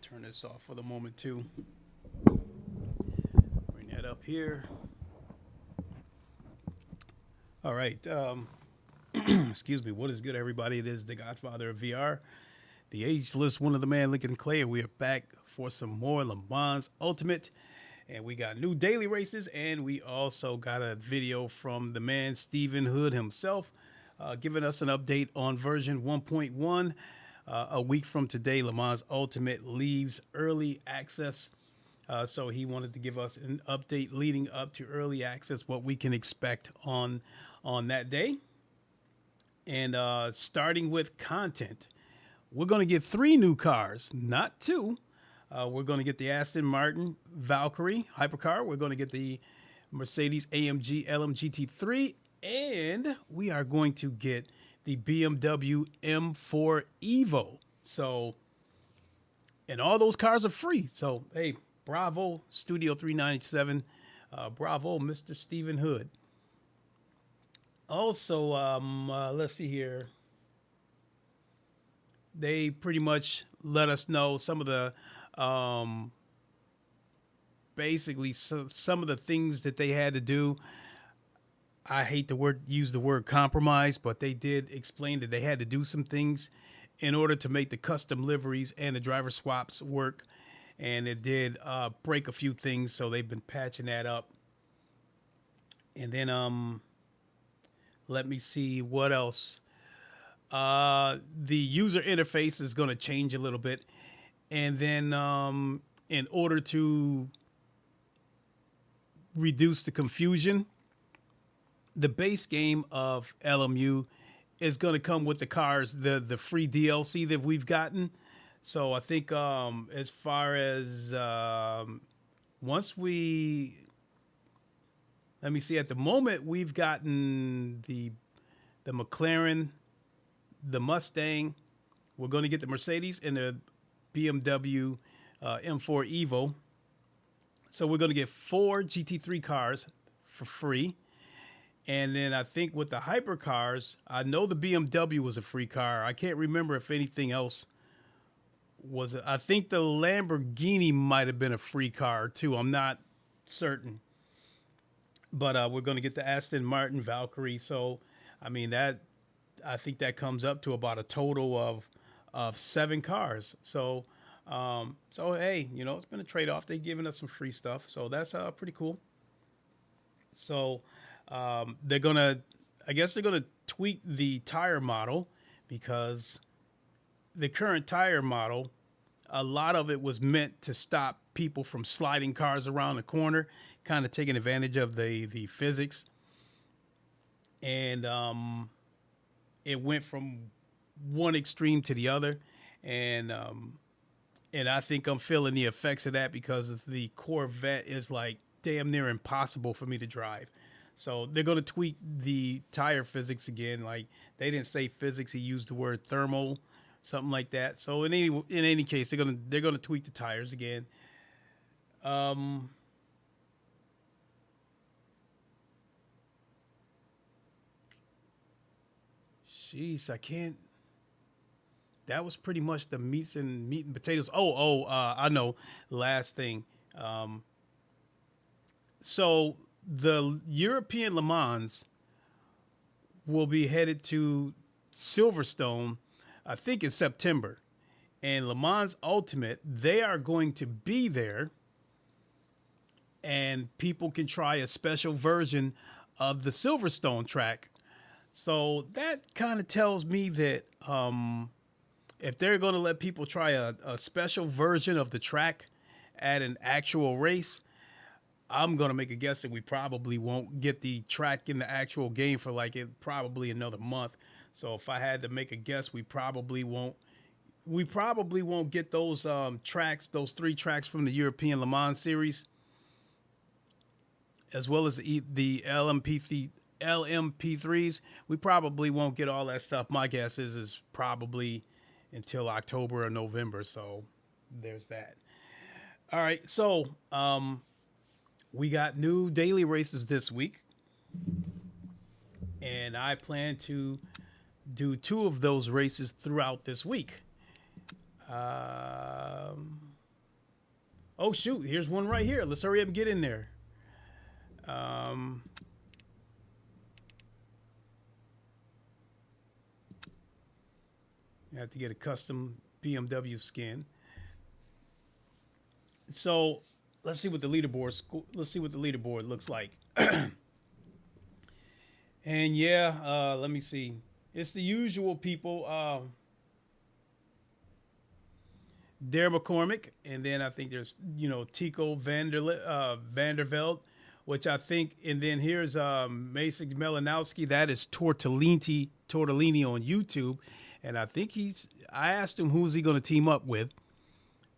turn this off for the moment too. Bring that up here. All right. Excuse me. What is good, everybody? It is the Godfather of VR, the ageless one of the man Lincoln Clay, and we are back for some more LeMans Ultimate. And we got new daily races, and we also got a video from the man Stephen Hood himself, giving us an update on version 1.1. A week from today, LeMans Ultimate leaves early access. So he wanted to give us an update leading up to early access, what we can expect on that day. And starting with content, we're going to get 3 new cars, not 2. We're going to get the Aston Martin Valkyrie hypercar. We're going to get the Mercedes AMG GT3. And we are going to get the BMW M4 EVO. So, and all those cars are free. So, hey, bravo, Studio 397. Bravo, Mr. Stephen Hood. Also, let's see here. They pretty much let us know some of the, basically some of the things that they had to do. I hate to use the word compromise, but they did explain that they had to do some things in order to make the custom liveries and the driver swaps work. And it did break a few things, so they've been patching that up. And then let me see what else. The user interface is going to change a little bit. And then in order to reduce the confusion, the base game of LMU is going to come with the cars, the free DLC that we've gotten. So I think as far as once we, let me see, at the moment we've gotten the McLaren, the Mustang. We're going to get the Mercedes and the BMW M4 EVO. So we're going to get 4 GT3 cars for free. And then I think with the hypercars, I know the BMW was a free car. I can't remember if anything else was. I think the Lamborghini might have been a free car too. I'm not certain. But we're going to get the Aston Martin Valkyrie. So, I mean, I think that comes up to about a total of 7 cars. So, hey, you know, it's been a trade-off. They've given us some free stuff. So that's pretty cool. So, they're going to, I guess they're going to tweak the tire model, because the current tire model, a lot of it was meant to stop people from sliding cars around the corner, kind of taking advantage of the physics. And it went from one extreme to the other. And I think I'm feeling the effects of that, because the Corvette is like damn near impossible for me to drive. So they're going to tweak the tire physics again. Like, they didn't say physics, he used the word thermal, something like that. So in any case, they're going to tweak the tires again. Jeez, I can't. That was pretty much the meat and potatoes. I know. Last thing. So the European Le Mans will be headed to Silverstone, I think in September. And Le Mans Ultimate, they are going to be there, and people can try a special version of the Silverstone track. So that kind of tells me that if they're going to let people try a special version of the track at an actual race, I'm going to make a guess that we probably won't get the track in the actual game for probably another month. So if I had to make a guess, we probably won't get those tracks, those 3 tracks from the European Le Mans series, as well as the LMP3s. We probably won't get all that stuff. My guess is probably until October or November. So there's that. All right. So we got new daily races this week, and I plan to do 2 of those races throughout this week. Oh shoot, here's one right here. Let's hurry up and get in there. You have to get a custom BMW skin. So let's see what the leaderboard looks like. And yeah, let me see. It's the usual people. Dare McCormick, and then I think there's Tico Vanderveld, which I think, and then here's Mason Melanowski. That is Tortellini on YouTube, and I think I asked him who's he going to team up with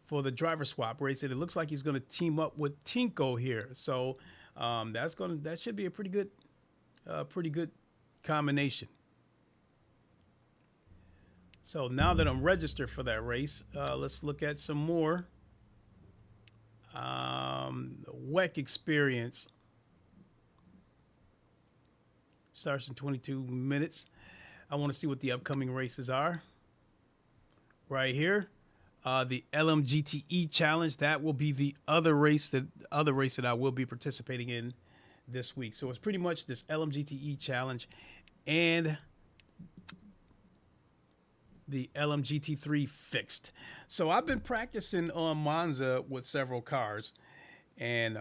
for the driver swap race, and it looks like he's going to team up with Tinko here. So that should be a pretty good combination. So now that I'm registered for that race, let's look at some more. WEC experience starts in 22 minutes. I want to see what the upcoming races are. Right here, the LMGTE challenge. That will be the other race that I will be participating in this week. So it's pretty much this LMGTE challenge and the LMGT3 fixed. So I've been practicing on Monza with several cars, and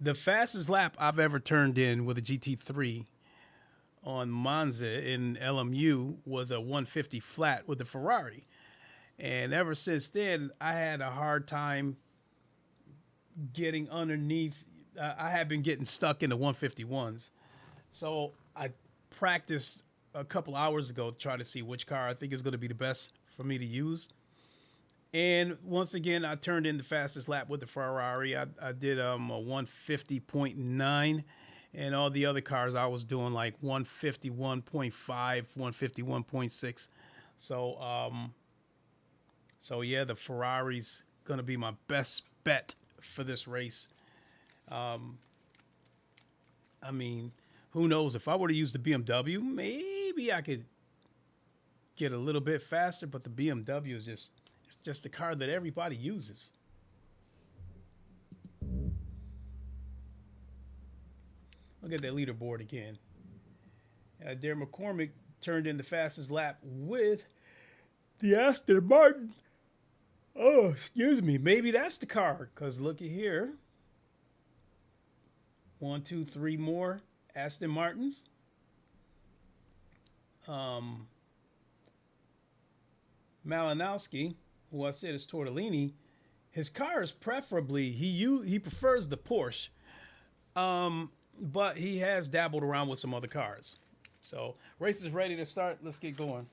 the fastest lap I've ever turned in with a GT3 on Monza in LMU was a 150 flat with the Ferrari. And ever since then, I had a hard time getting underneath. I have been getting stuck in the 151s. So I practiced a couple hours ago to try to see which car I think is going to be the best for me to use. And once again, I turned in the fastest lap with the Ferrari. I did a 150.9, and all the other cars I was doing like 151.5, 151.6. So yeah, the Ferrari's going to be my best bet for this race. I mean, who knows? If I were to use the BMW, maybe I could get a little bit faster, but the BMW is just the car that everybody uses. Look at that leaderboard again. Dare McCormick turned in the fastest lap with the Aston Martin. Oh, excuse me. Maybe that's the car, because looky here. 1, 2, 3 more Aston Martins. Malinowski, who I said is Tortellini, his car is preferably, he prefers the Porsche, but he has dabbled around with some other cars. So race is ready to start. Let's get going.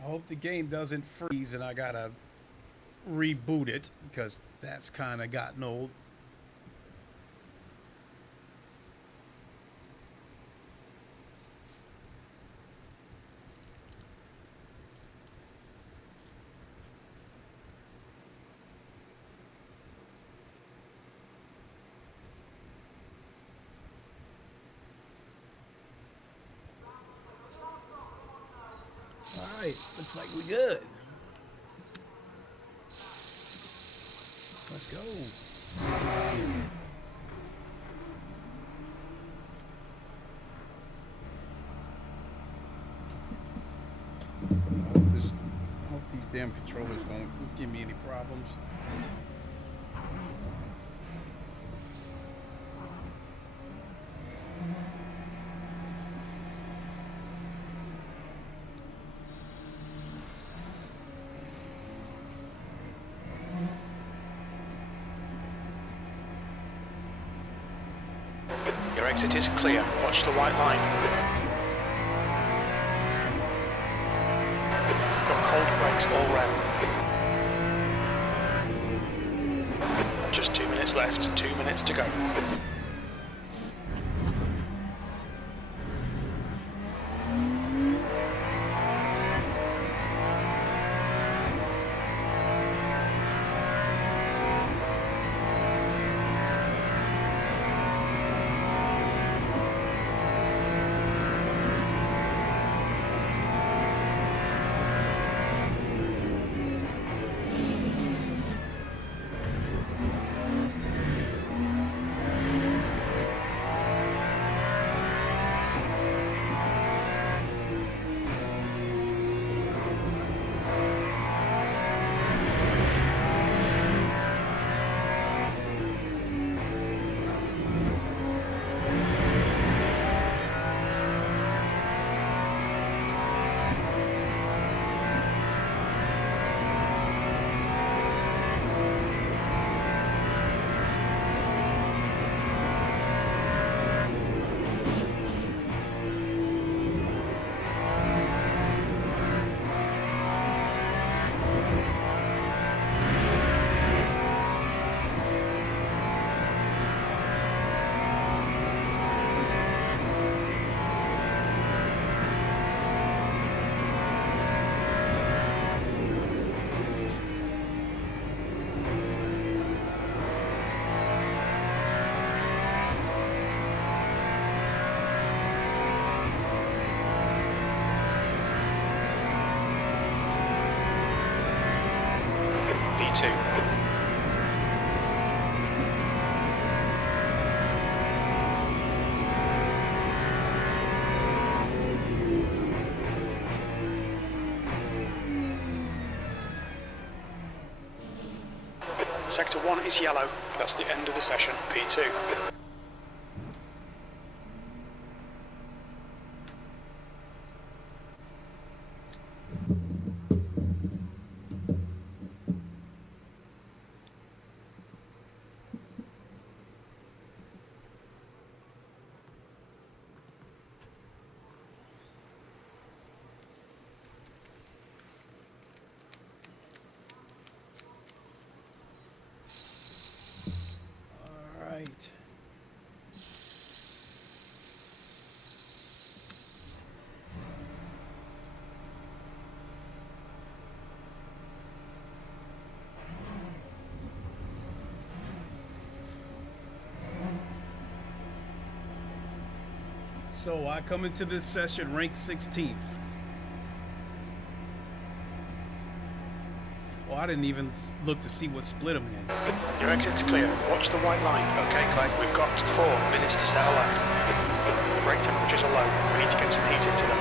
I hope the game doesn't freeze and I gotta reboot it, because that's kind of gotten old. All right, looks like we're good. Let's go. I hope these damn controllers don't give me any problems. Your exit is clear. Watch the white line. Got cold brakes all round. Just 2 minutes left. 2 minutes to go. P2. Sector 1 is yellow. That's the end of the session, P2. So I come into this session ranked 16th. Well, I didn't even look to see what split I'm in. Your exit's clear. Watch the white line. Okay, Clay, we've got 4 minutes to settle out. The brake temperatures are low. We need to get some heat into them.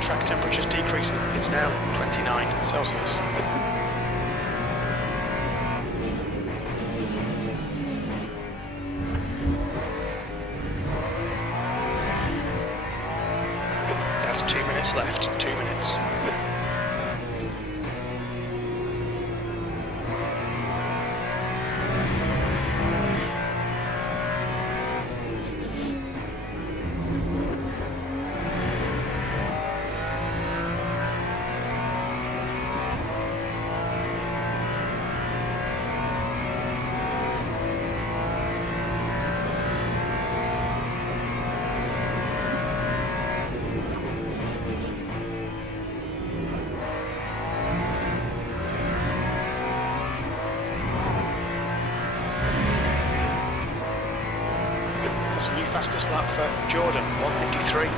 Track temperature's decreasing. It's now 29 Celsius. That's 2 minutes left. 2 minutes. That's a new fastest lap for Jordan, 153.15.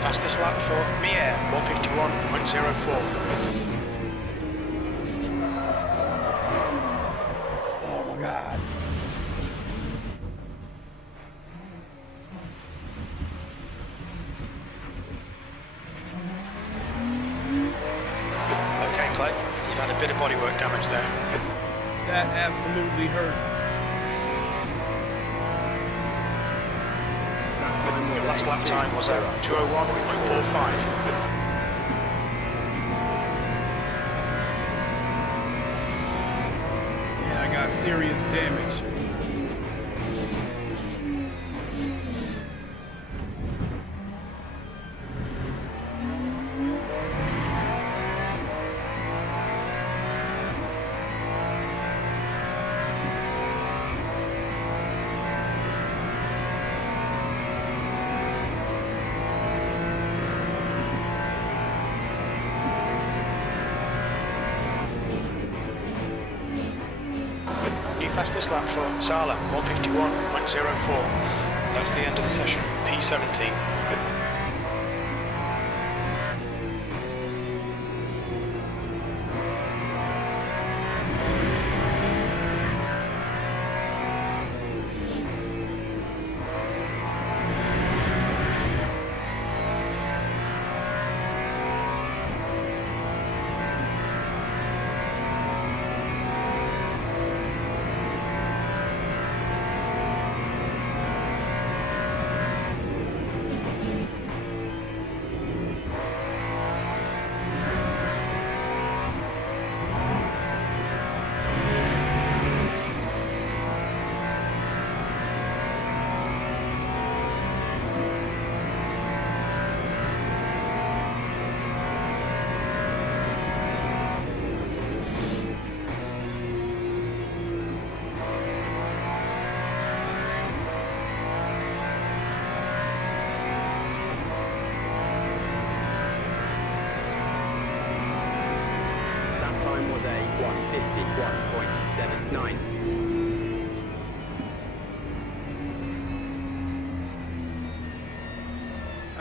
Fastest lap for Mier, 151.04. Oh my God. bodywork damage there. That absolutely hurt. Your last lap time was 2:01.45. Yeah, I got serious damage. Fastest lap for Sala, 151.04. That's the end of the session, P17.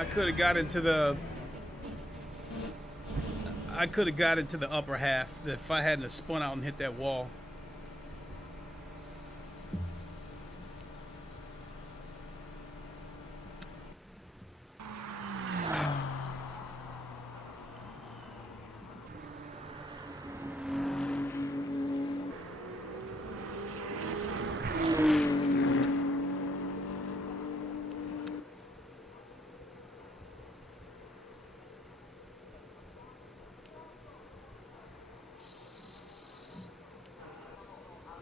I could have got into the upper half if I hadn't have spun out and hit that wall.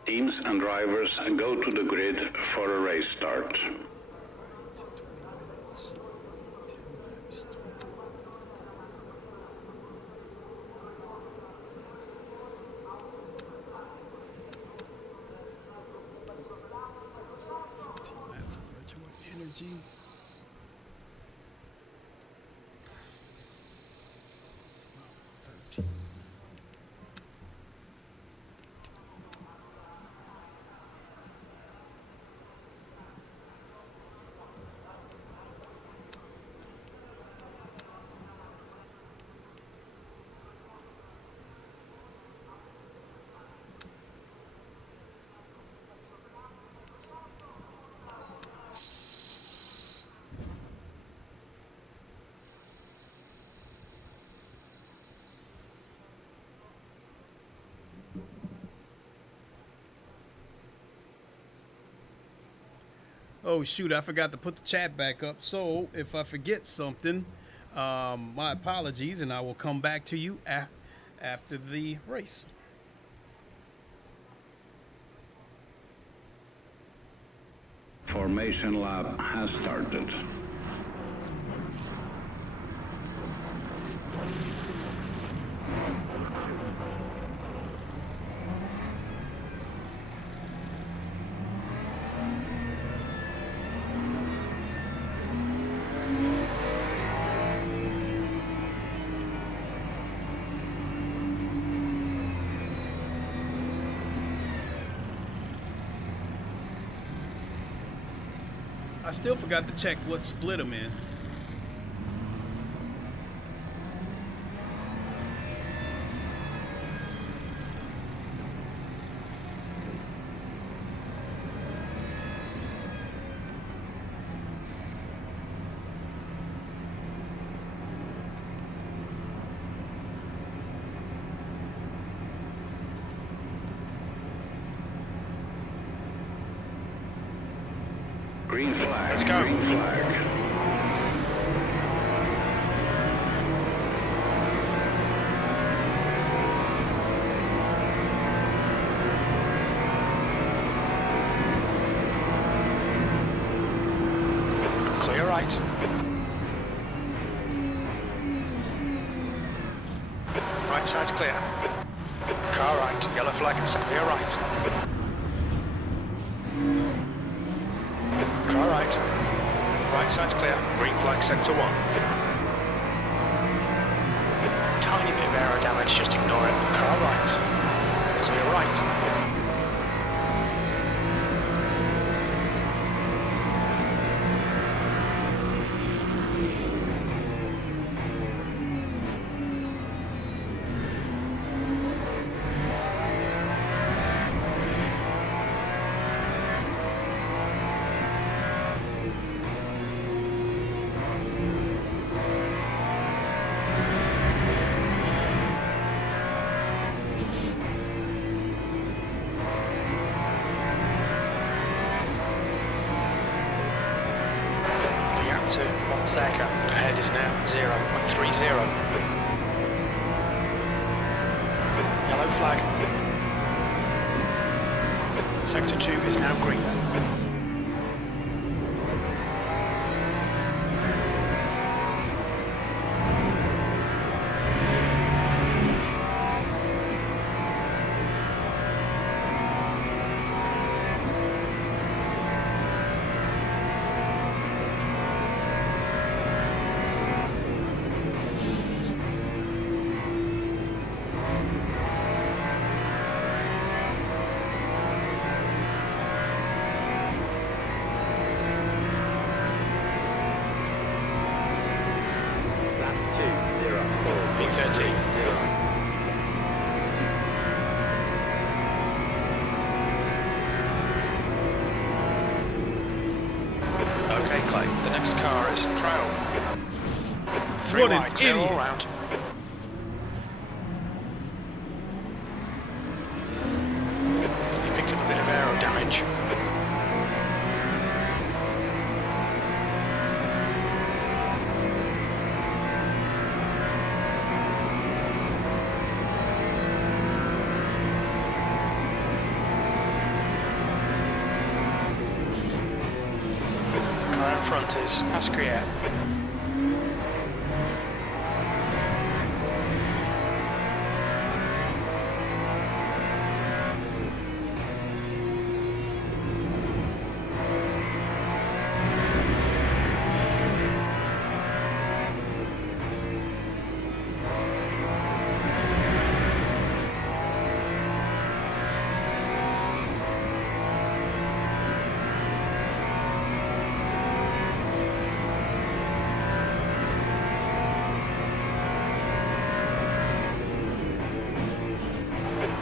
Teams and drivers go to the grid for a race start. Energy. Oh shoot, I forgot to put the chat back up. So if I forget something, my apologies, and I will come back to you after the race. Formation lap has started. I still forgot to check what split I'm in. Green flag. Let's go. Green flag. Clear right. Right side's clear. Car right, yellow flag, clear right. Car right. Right side's clear, green flag sector 1. Tiny bit of aero damage, just ignore it. Car right. Clear right. To 1 second, ahead is now 0.30. Yellow flag. Sector 2 is now green. V13. Okay, Clay, the next car is trail. 3 What an wide, clear all idiot. round. He picked up a bit of aero damage. Car in front is Ascrier.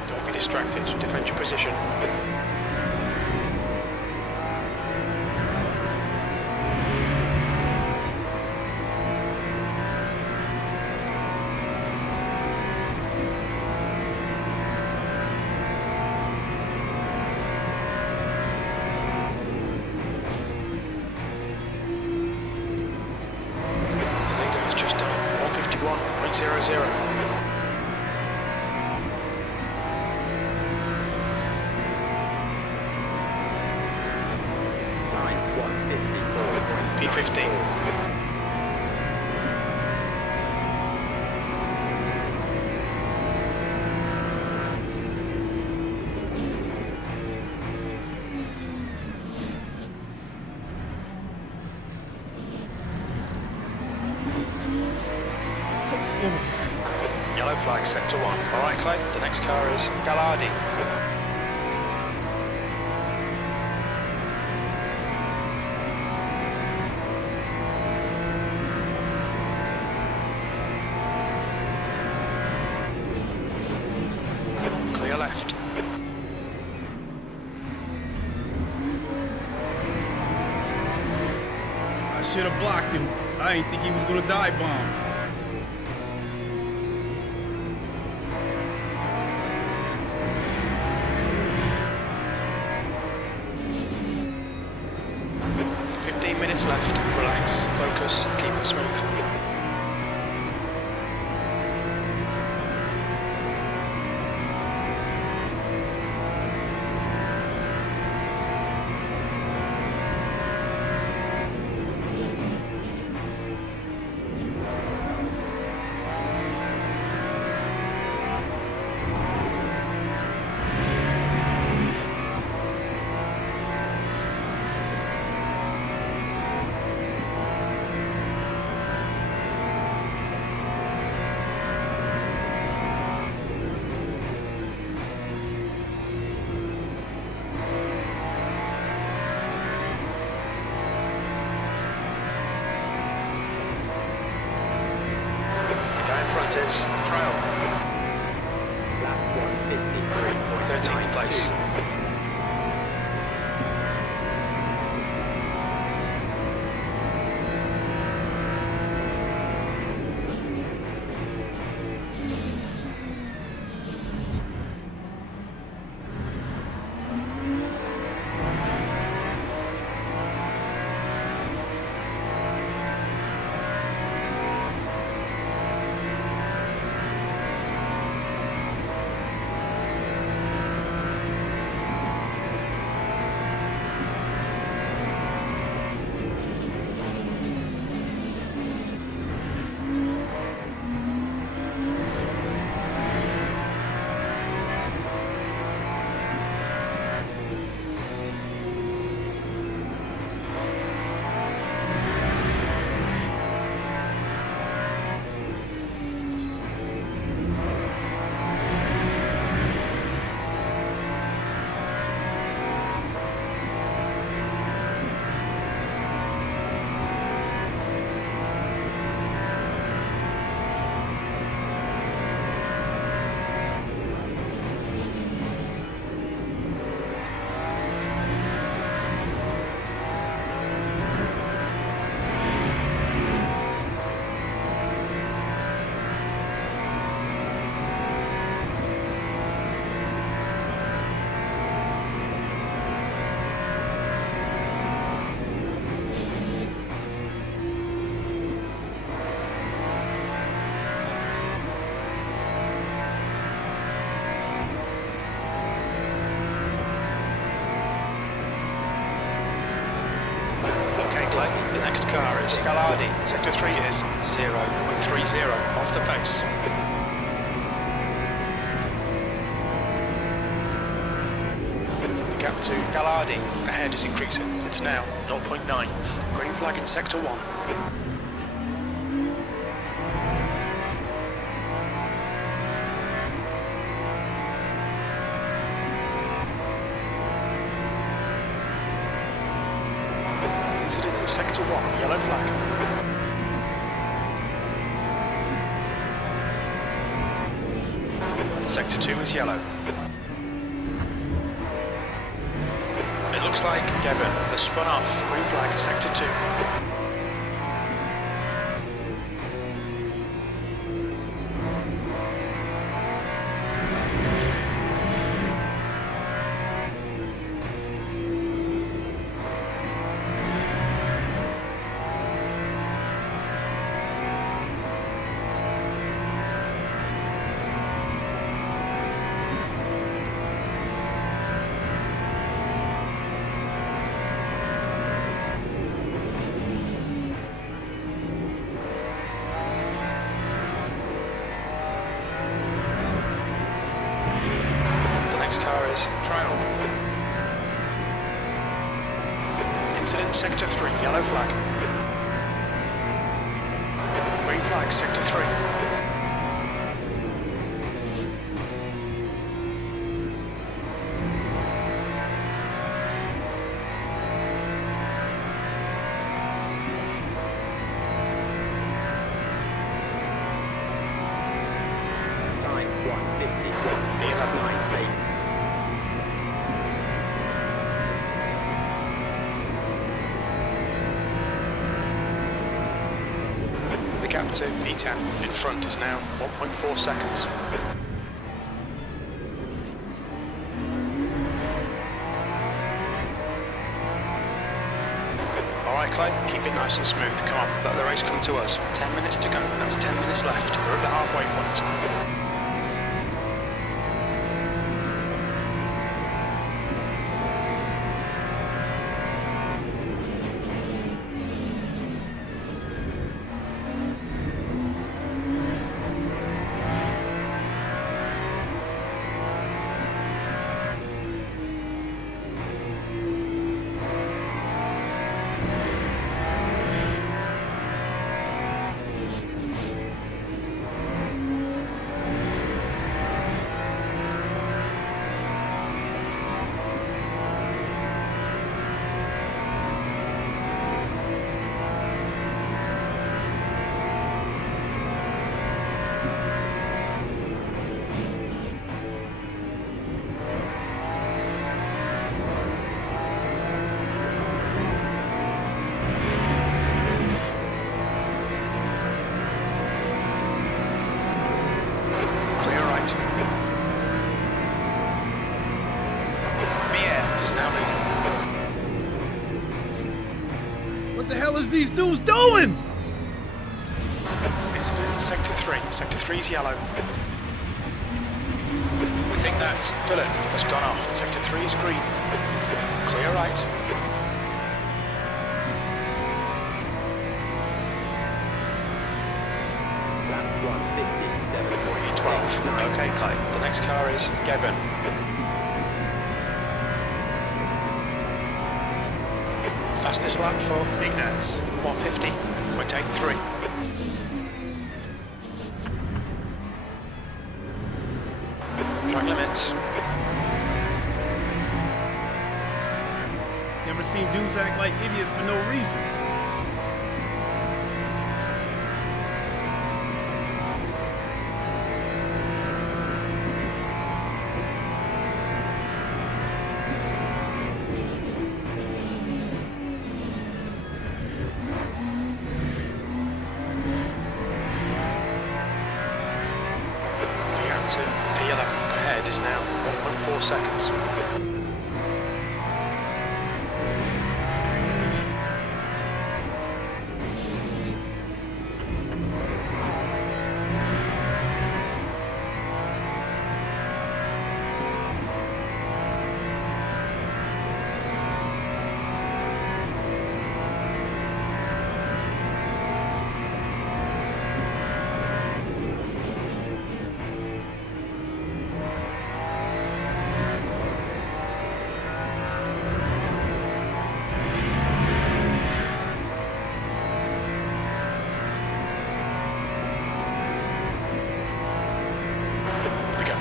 Don't be distracted, defend your position. The leader has just done 151.00. P15. Yellow flag, sector 1. Alright, Clay, the next car is Gallardi. Clear left. I should have blocked him. I didn't think he was going to dive bomb. 15 minutes left. Relax, focus, keep it smooth. Is trail. Lap 153. 13th place. The next car is Gallardi. Sector 3 is 0.30 off the pace. The gap to Gallardi ahead is increasing. It's now 0.9. Green flag in Sector 1. Incident in Sector 1, yellow flag. Sector 2 is yellow. It looks like Devon has spun off. Green flag, Sector 2. Car is trial. Incident Sector 3, yellow flag. Green flag, Sector 3. Time 1:51. The 11. The gap to V10 in front is now 1.4 seconds. Alright, Right, Clay, keep it nice and smooth. Come on, let the race come to us. 10 minutes to go. That's 10 minutes left. We're at the halfway point. What the hell is these dudes doing? It's Sector 3. Sector 3's yellow. We think that Philip has gone off. Sector 3 is green. Clear right. Lap 157.12. 12. Okay, Clay. The next car is Gavin. Fastest lap for Ignaz, 150, we're take 3. Track limits. Never seen dudes act like idiots for no reason. V11 ahead is now 1.4 seconds.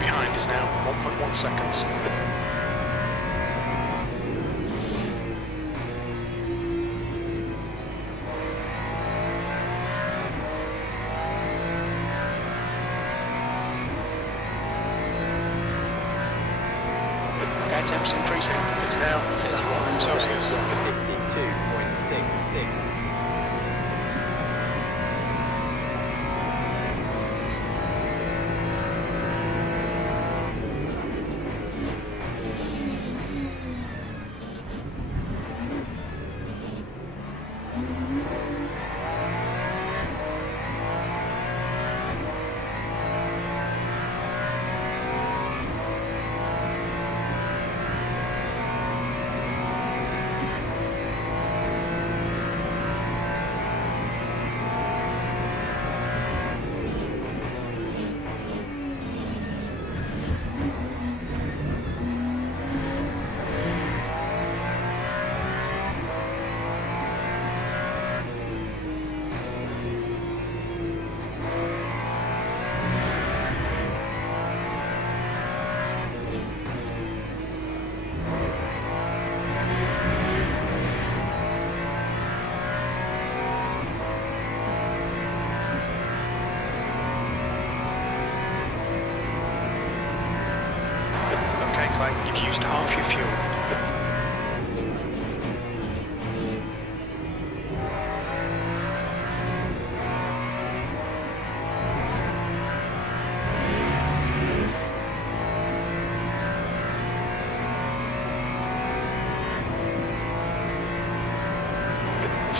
Behind is now 1.1 seconds. Air temps increasing. It's now 31 Celsius. 52.66.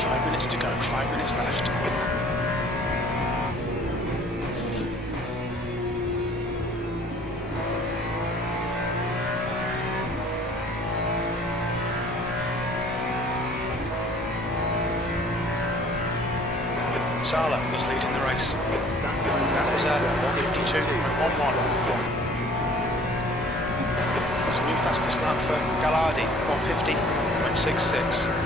5 minutes to go, 5 minutes left. Sala is leading the race. That was at 152.11. That's a new fastest lap for Gallardi, 150.66.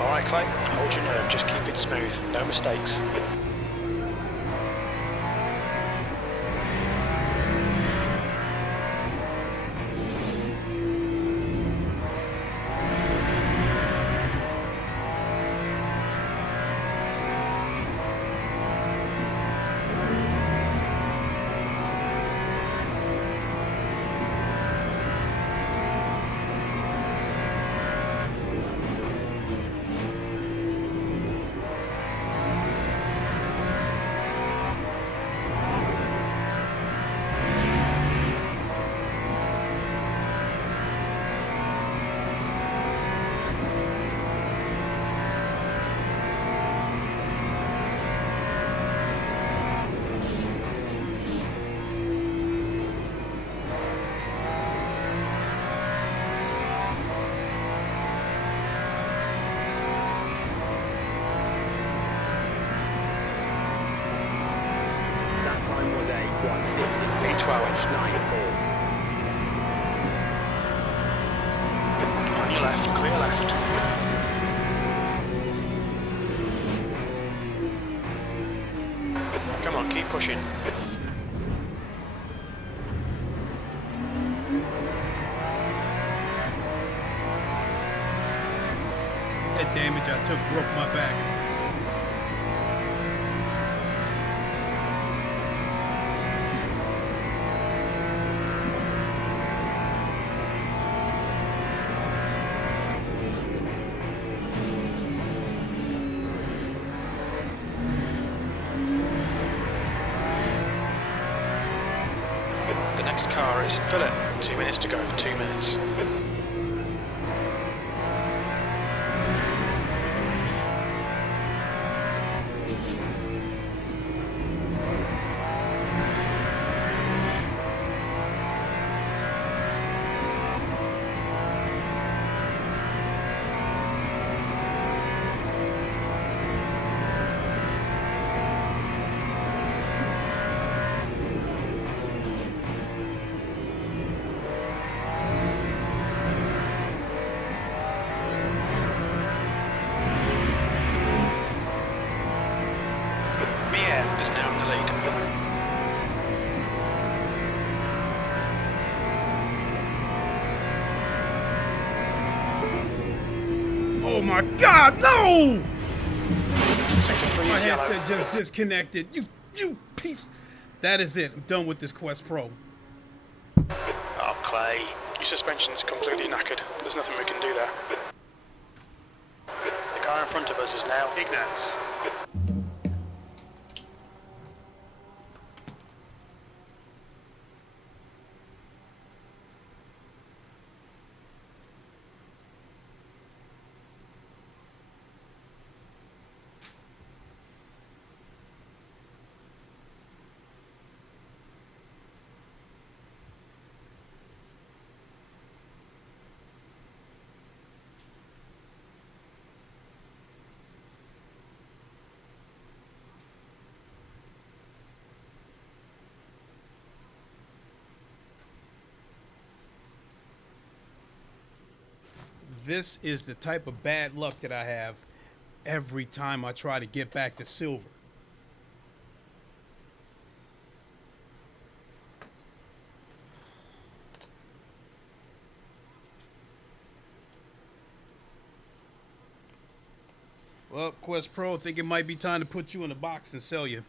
Alright Clay, hold your nerve, just keep it smooth, no mistakes. V12. On your left, clear left. Come on, keep pushing. That damage I took broke my back. The next car is Philip. 2 minutes to go, 2 minutes. Is now in the lead. Oh my God, no! Sector 3 My is yellow. headset just disconnected. You piece. That is it. I'm done with this Quest Pro. Oh, Clay. Your suspension's completely knackered. There's nothing we can do there. The car in front of us is now Ignatz. This is the type of bad luck that I have every time I try to get back to silver. Well, Quest Pro, I think it might be time to put you in a box and sell you.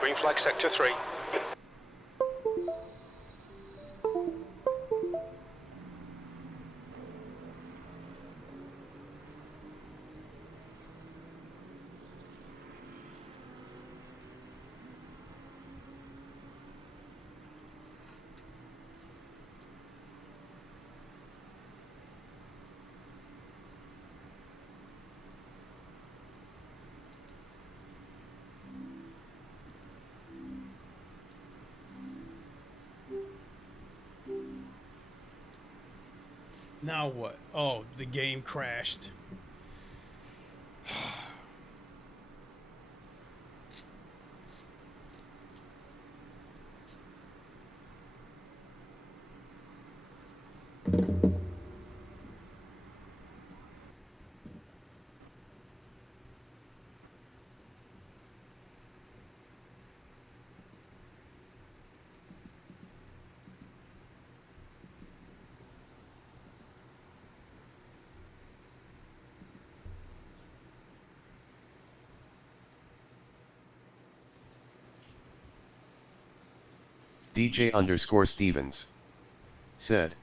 Green flag sector 3. Now what? Oh, the game crashed. DJ_Stevens said,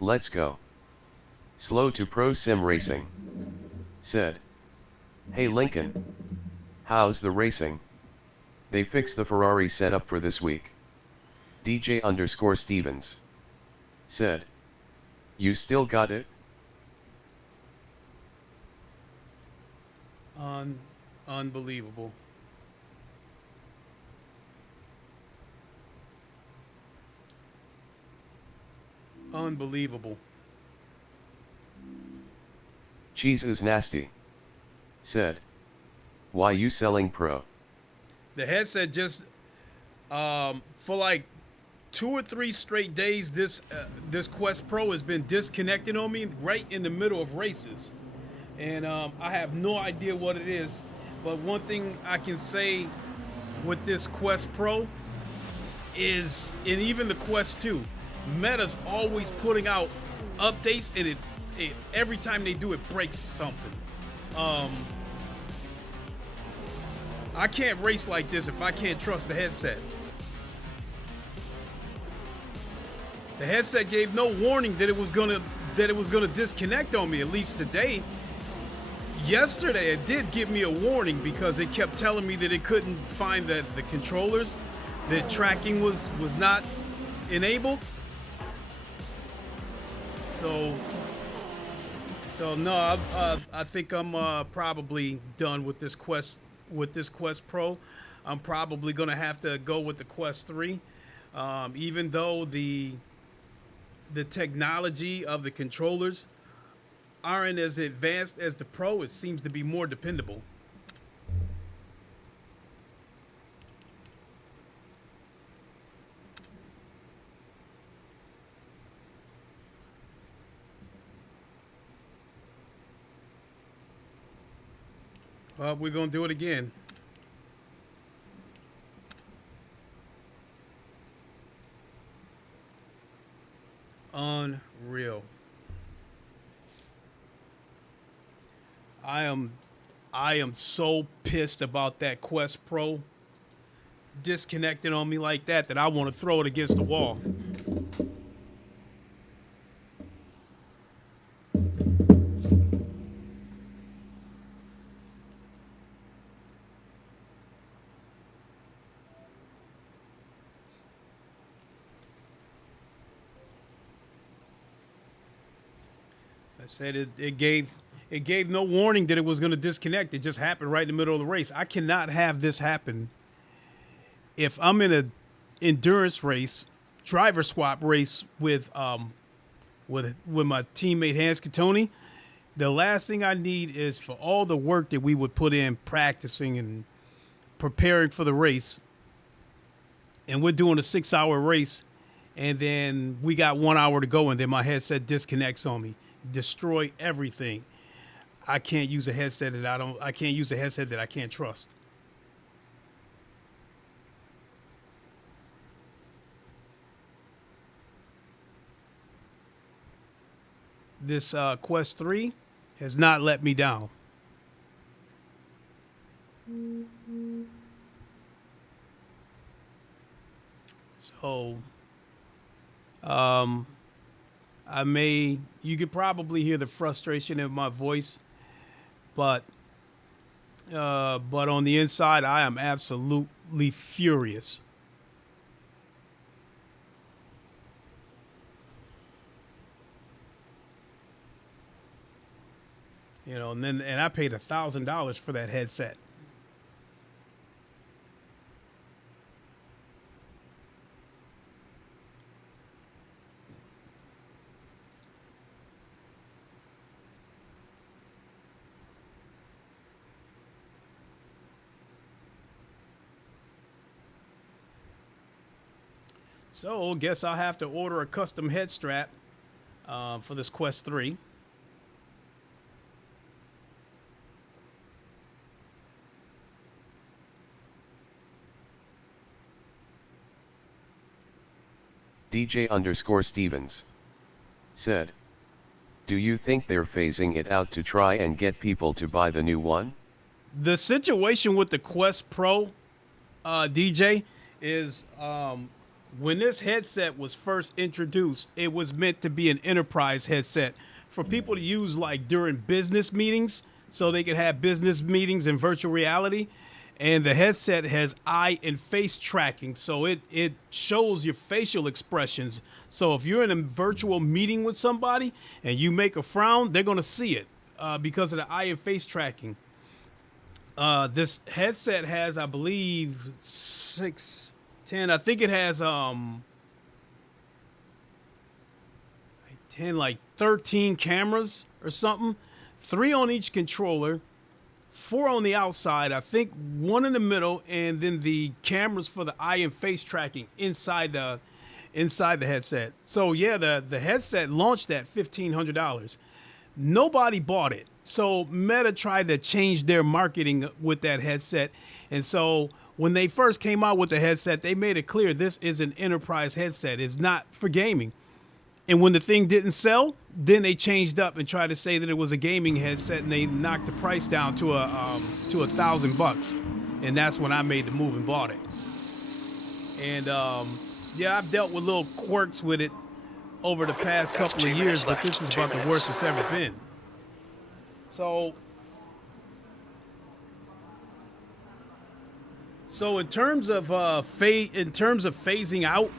"Let's go. Slow to pro sim racing." Said, "Hey Lincoln, how's the racing? They fixed the Ferrari setup for this week." DJ_Stevens said, "You still got it?" Unbelievable. Unbelievable. Cheese is nasty said, "Why you selling pro?" The headset just for like 2 or 3 straight days this Quest Pro has been disconnecting on me right in the middle of races. And I have no idea what it is, but one thing I can say with this Quest Pro is, and even the Quest 2, Meta's always putting out updates, and it every time they do, it breaks something. I can't race like this if I can't trust the headset. The headset gave no warning that it was gonna disconnect on me, at least today. Yesterday it did give me a warning because it kept telling me that it couldn't find the controllers, that tracking was not enabled. So no, I think I'm probably done with this Quest Pro. I'm probably gonna have to go with the Quest 3, even though the technology of the controllers aren't as advanced as the Pro. It seems to be more dependable. Well, we're gonna do it again. Unreal. I am so pissed about that Quest Pro disconnecting on me like that I want to throw it against the wall. I said it gave no warning that it was going to disconnect. It just happened right in the middle of the race. I cannot have this happen. If I'm in an endurance race, driver swap race with my teammate Hans Catoni, the last thing I need is for all the work that we would put in practicing and preparing for the race and we're doing a 6-hour race, and then we got 1 hour to go, and then my headset disconnects on me, destroy everything. I can't use a headset that I can't use a headset that I can't trust. This Quest 3 has not let me down. So, you could probably hear the frustration in my voice, but on the inside, I am absolutely furious. You know, and I paid $1,000 for that headset. So, guess I'll have to order a custom head strap for this Quest 3. DJ_Stevens said, do you think they're phasing it out to try and get people to buy the new one? The situation with the Quest Pro, DJ, is when this headset was first introduced, it was meant to be an enterprise headset for people to use like during business meetings, so they could have business meetings in virtual reality. And the headset has eye and face tracking, so it shows your facial expressions. So if you're in a virtual meeting with somebody and you make a frown, they're going to see it because of the eye and face tracking. This headset has, I believe, 10. I think it has 13 cameras or something. 3 on each controller. 4 on the outside, I think 1 in the middle, and then the cameras for the eye and face tracking inside the headset. So yeah, the headset launched at $1,500. Nobody bought it. So Meta tried to change their marketing with that headset. And so when they first came out with the headset, they made it clear this is an enterprise headset. It's not for gaming. And when the thing didn't sell, then they changed up and tried to say that it was a gaming headset, and they knocked the price down to $1,000. And that's when I made the move and bought it. And yeah, I've dealt with little quirks with it over the past couple of years, but this is about the worst it's ever been. So in terms of phasing out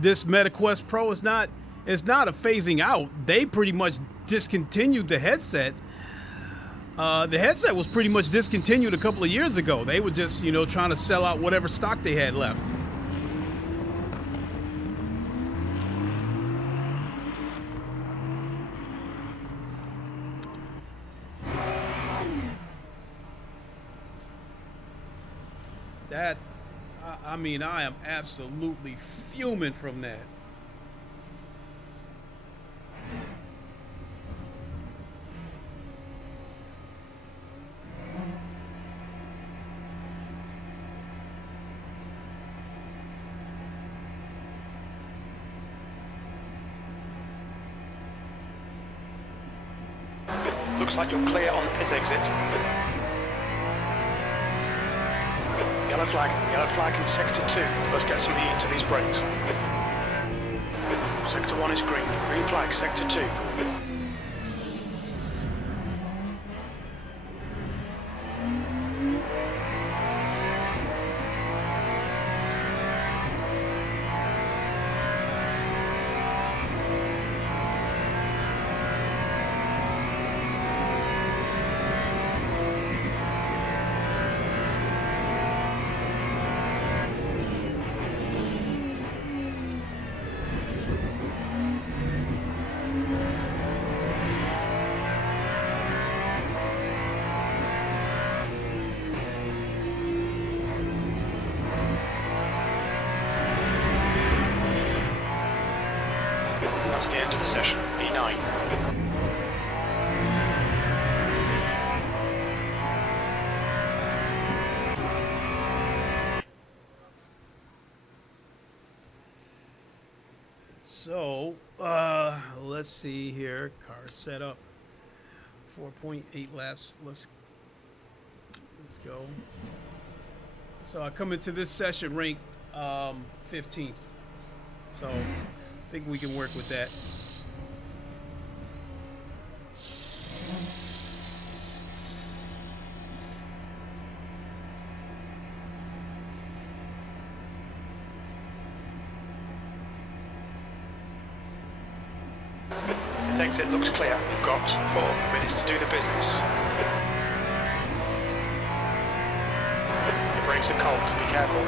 this Meta Quest Pro, it's not a phasing out. They pretty much discontinued the headset. The headset was pretty much discontinued a couple of years ago. They were just, trying to sell out whatever stock they had left. I am absolutely fuming from that. Looks like you're clear on the pit exit. Yellow flag in sector 2. Let's get some heat into these brakes. Sector 1 is green. Green flag, sector 2. the end of the session. E9. So, let's see here. Car setup. 4.8 laps. Let's go. So I come into this session ranked 15th. So I think we can work with that. The exit looks clear. We've got 4 minutes to do the business. The brakes are cold, be careful.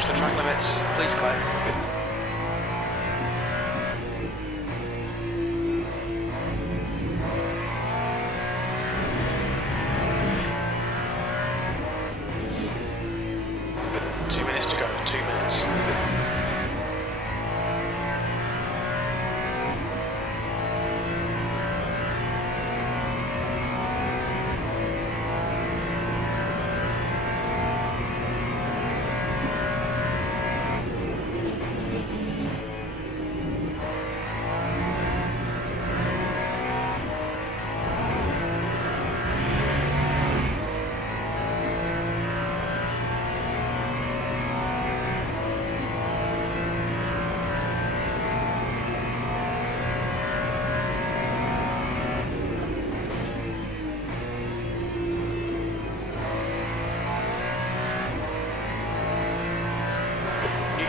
The track limits, please Claire. Two minutes to go, 2 minutes.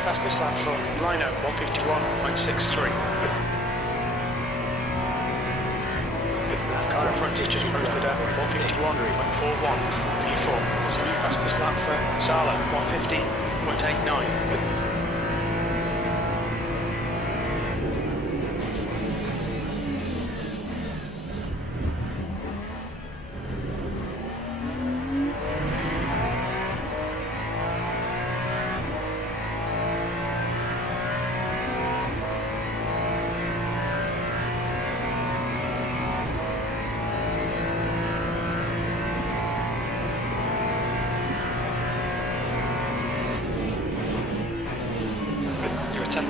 Fastest lap for Lino 151.63. Car in front is just posted at 151.41. P4. It's a new fastest lap for Sala 150.89.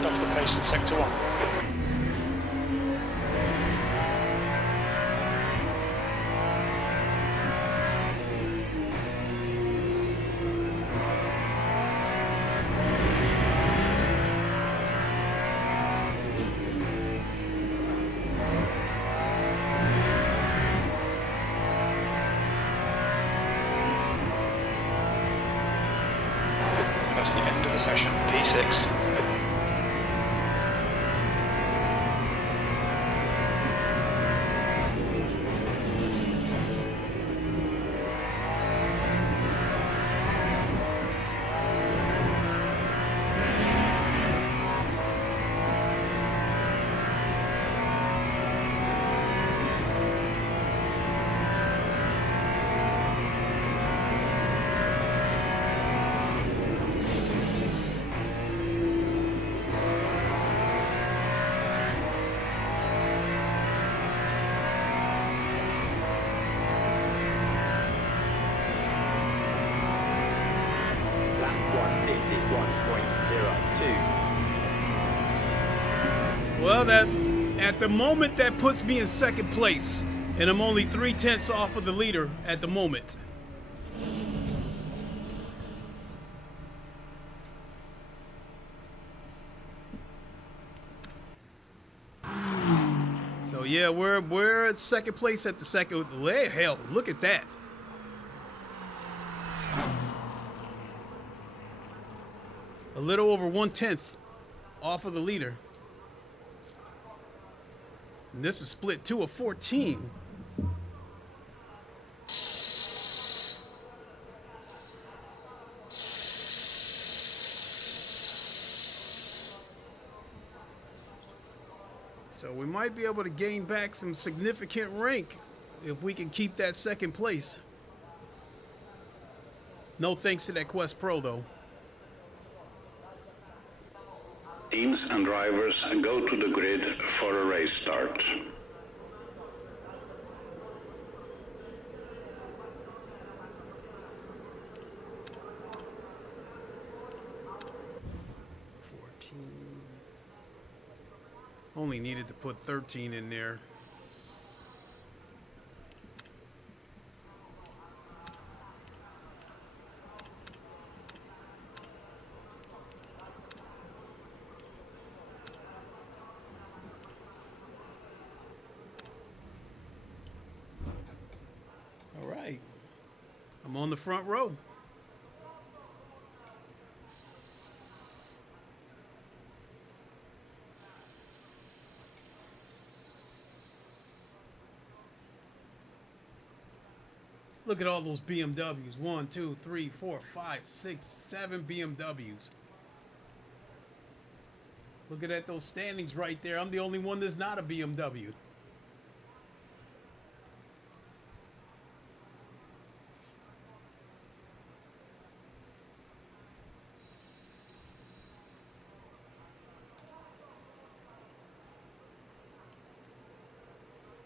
2/10 off the pace in sector 1. That's the end of the session, P6. Lap 151.02. Well, that at the moment that puts me in second place, and I'm only 3/10 off of the leader at the moment. So yeah, we're at second place at the second. Hell, look at that. A little over 1/10 off of the leader. And this is split 2 of 14. So we might be able to gain back some significant rank if we can keep that second place. No thanks to that Quest Pro though. Teams and drivers go to the grid for a race start. Only needed to put 13 in there. All right. I'm on the front row. Look at all those BMWs. 1, 2, 3, 4, 5, 6, 7 BMWs. Look at those standings right there. I'm the only one that's not a BMW.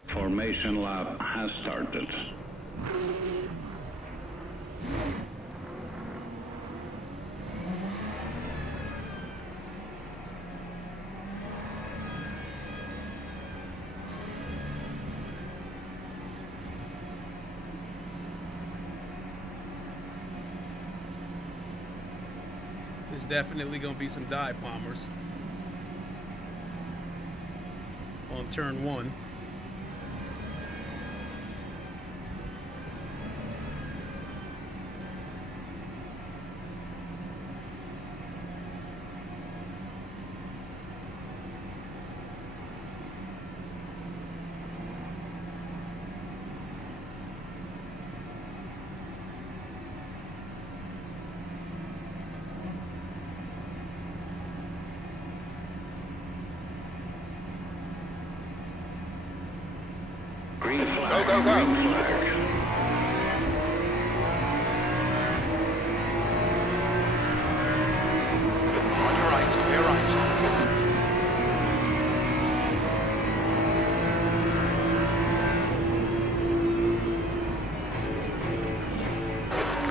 Formation lap has started. There's definitely going to be some dive bombers on turn 1. Green flag. Go, go, go. Green flag. On your right, clear right.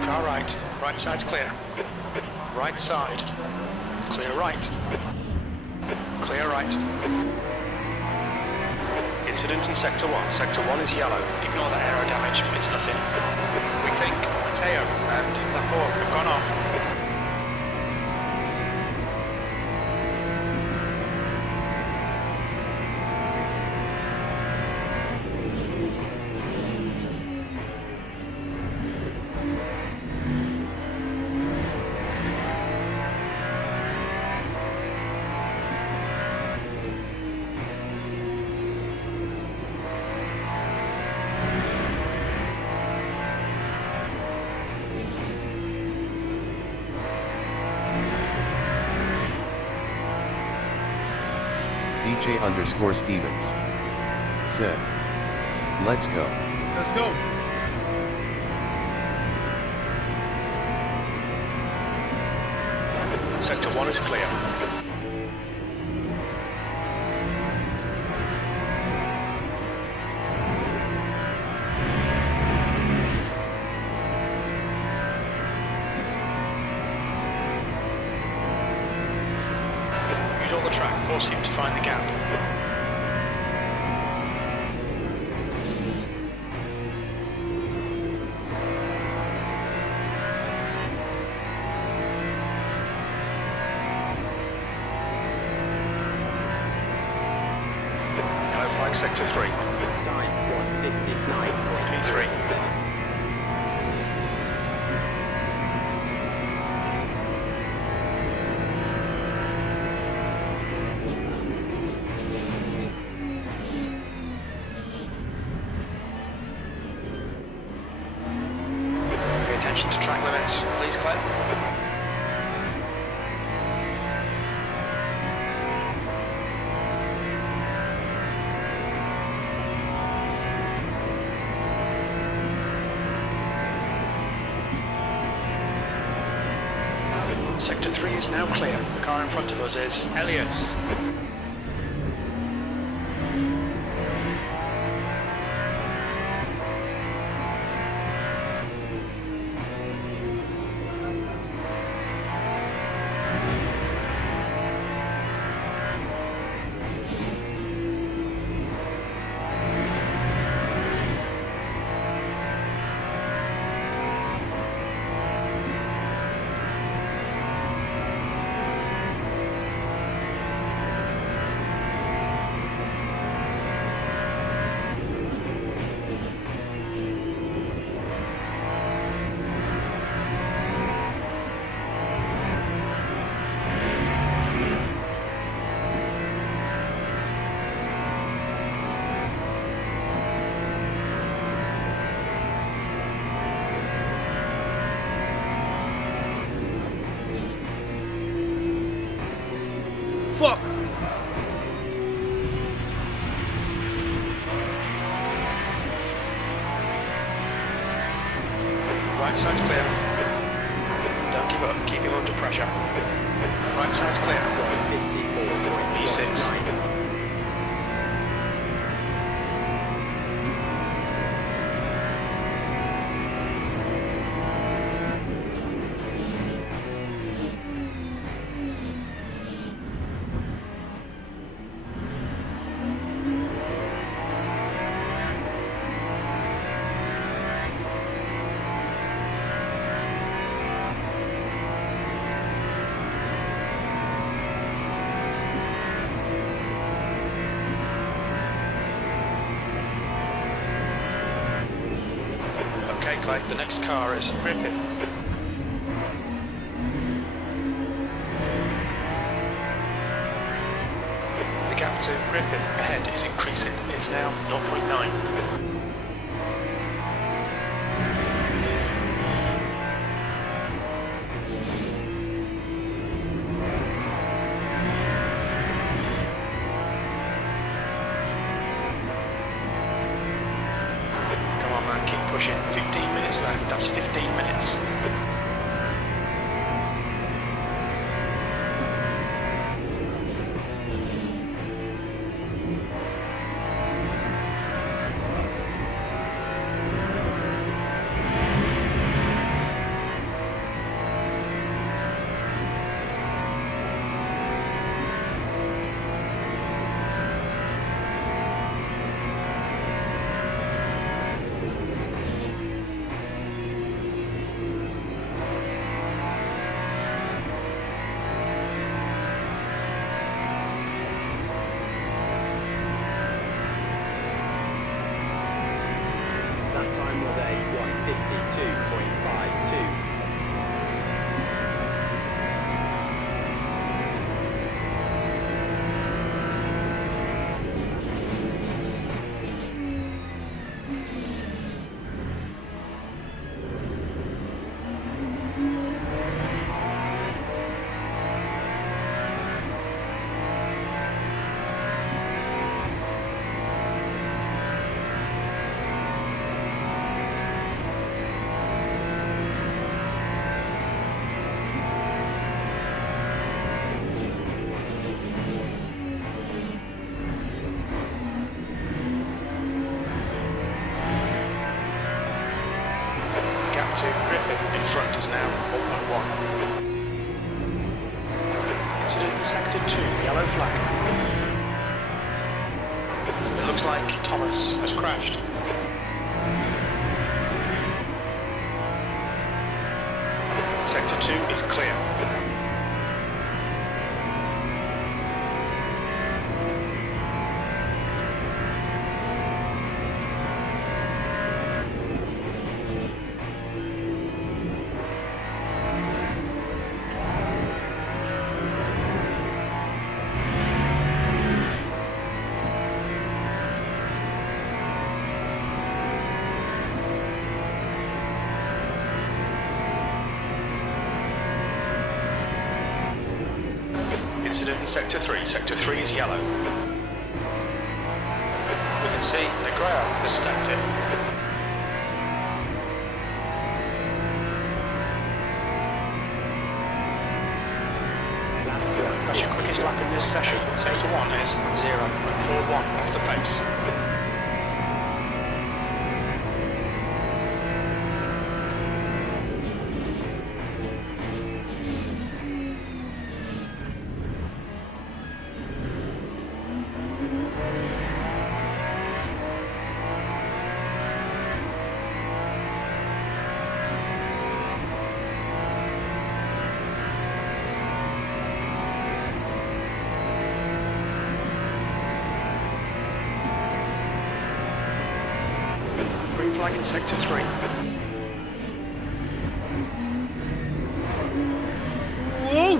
Car right. Right side's clear. Right side. Clear right. Clear right. Incident in Sector 1. Sector 1 is yellow. Ignore the aero damage, it's nothing. We think Mateo and Laporte have gone off. DJ_Stevens said, "Let's go." Let's go. Sector 1 is clear. Use all the track, force him to find the gap. Sector 3. Time 1:59.3. P3. Pay attention to track limits, please, Claire. Sector 3 is now clear. The car in front of us is Elliot's. Fuck. Right side's clear. Don't give up, keep him under pressure. Right side's clear. E6. Okay, Clay, the next car is Griffith. The gap to Griffith ahead is increasing. It's now 0.9. Keep pushing. 15 minutes left. That's 15 minutes. Griffith in front is now 1.1. Incident in Sector 2, yellow flag. It looks like Thomas has crashed. Sector 2 is clear. Incident in Sector 3. Sector 3 is yellow. We can see the ground has stepped in. That's your quickest lap in this session. Sector 1 is 0.41 off the pace. Flag in Sector 3. Whoa!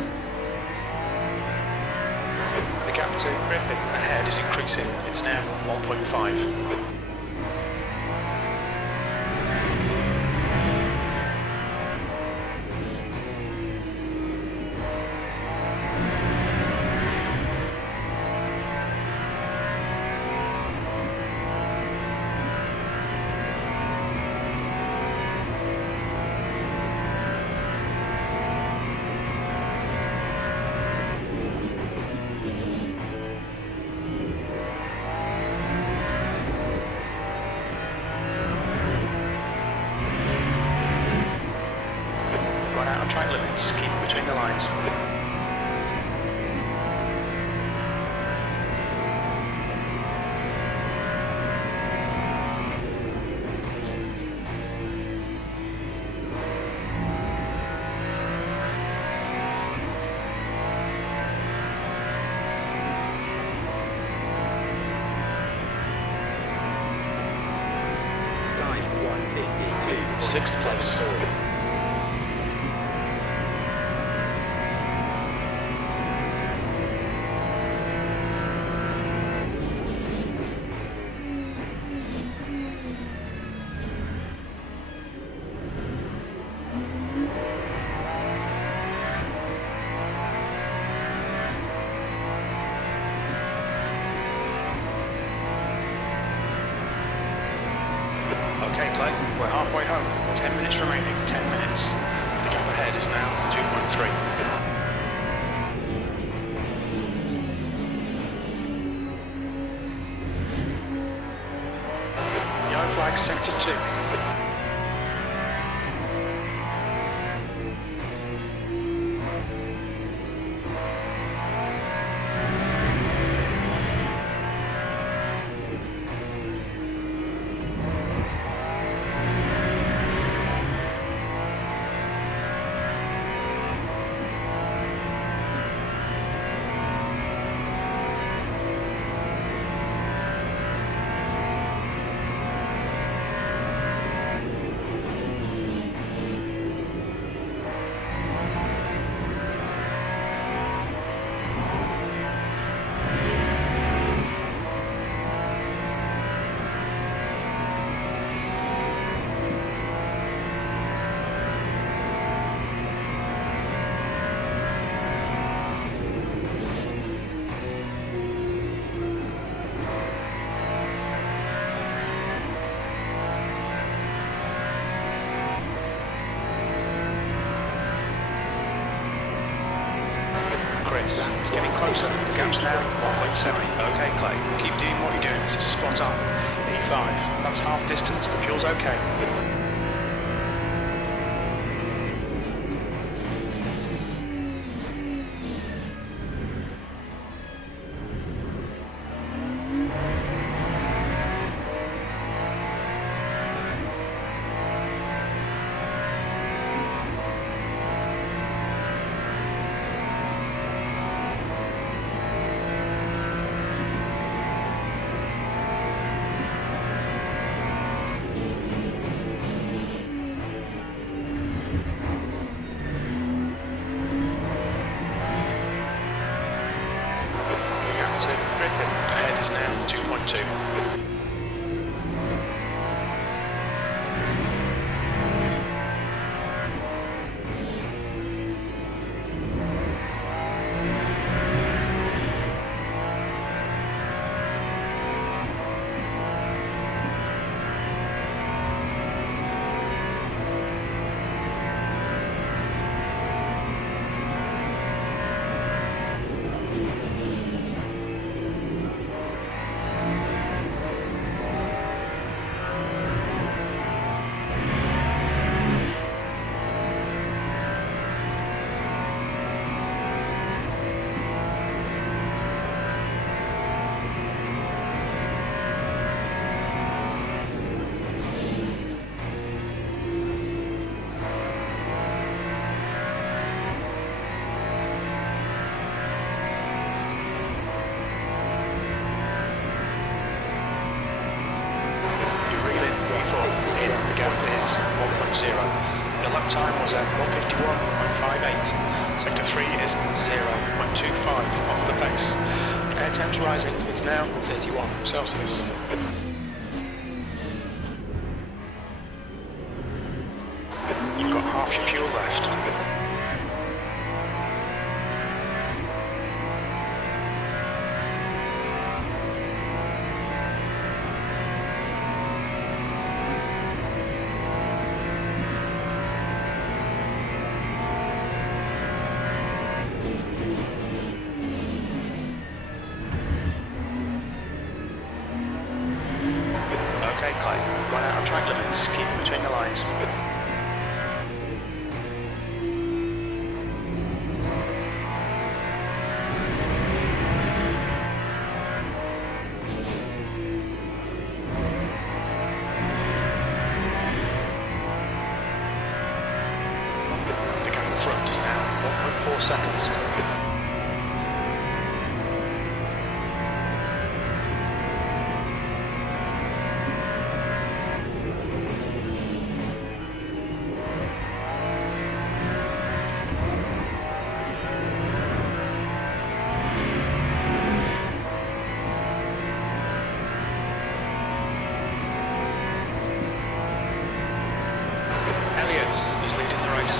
The gap to Griffith ahead is increasing. It's now 1.5. Run out of track limits, keep it between the lines. Line 152. Sixth place. Okay, Clay, we're halfway home. 10 minutes remaining, 10 minutes. The gap ahead is now 2.3. Yellow flag, Sector 2. Chris, he's getting closer. The gap's now 1.7. Okay, Clay, keep doing what you're doing. This is spot on. E5. That's half distance. The fuel's okay. M.2. The lap time was at 151.58. Sector 3 is 0.25 off the pace. Air temps rising, it's now 31 Celsius. You've got half your fuel left. Run out of track limits, keep it between the lines. The gap in front is now 1.4 seconds. Is leading the race.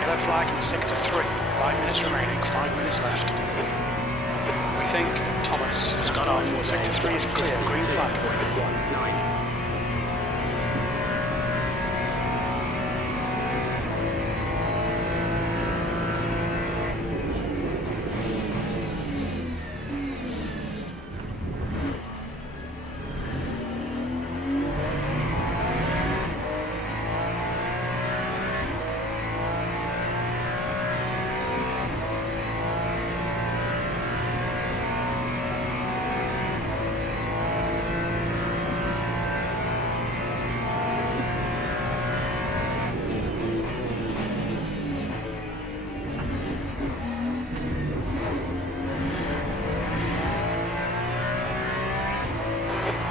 Yellow flag in sector 3, 5 minutes remaining, 5 minutes left. We think Thomas has gone off. Sector 3 is clear, green flag. 1.19.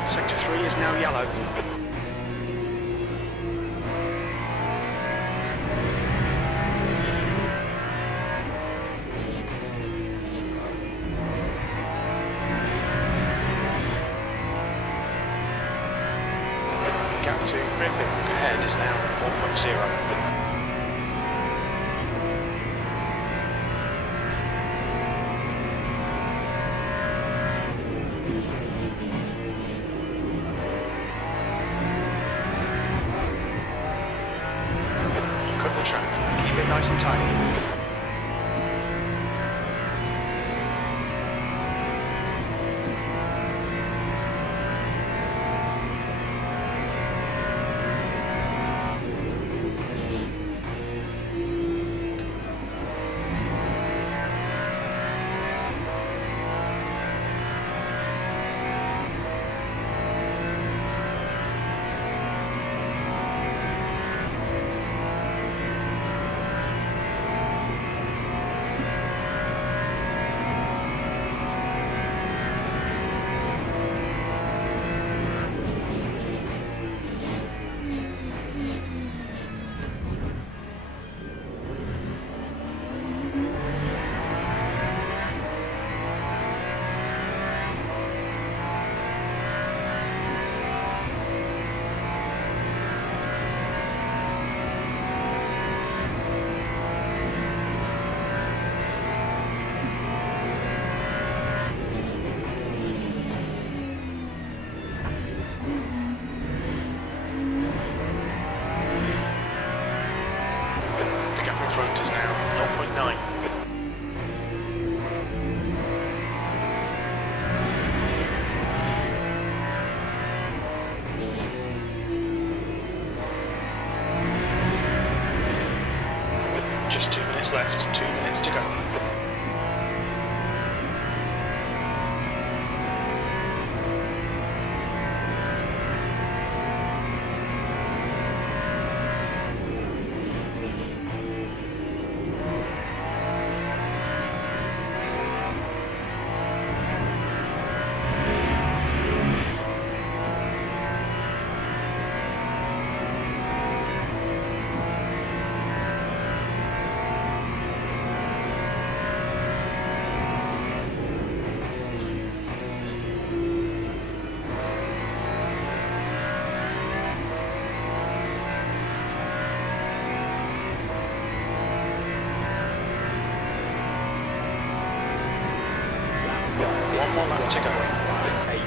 Sector 3 is now yellow. Gap to Griffith ahead is now 1.0. Keep it nice and tight. One more lap to go. 8.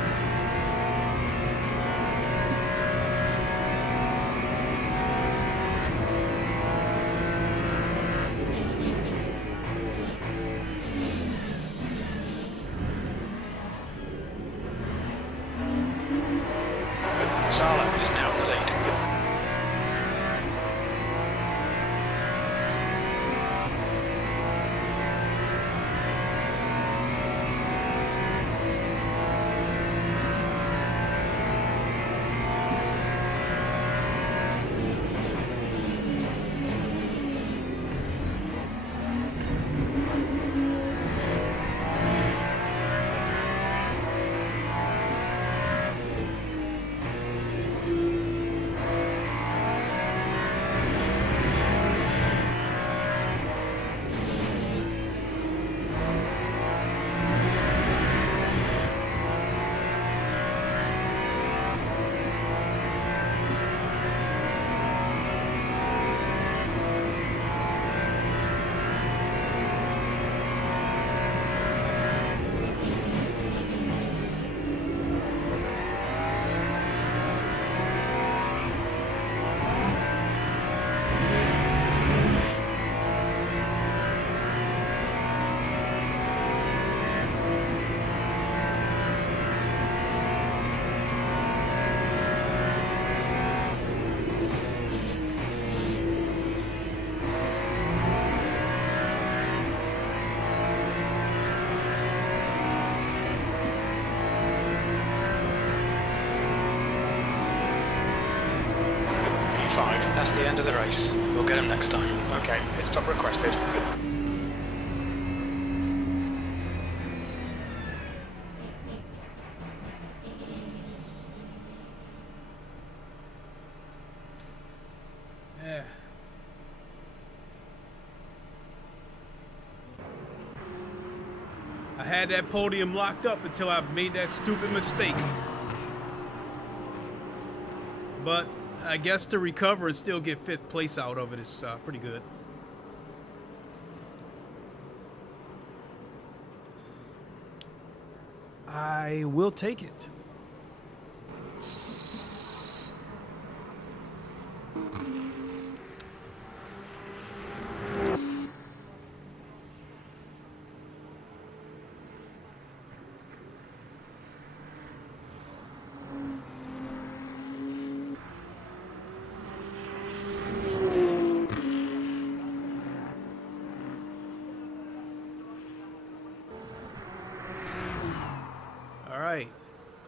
Sala is now in the lead. That's the end of the race. We'll get him next time. Okay, pit stop requested. Yeah. I had that podium locked up until I made that stupid mistake. But I guess to recover and still get 5th place out of it is pretty good. I will take it.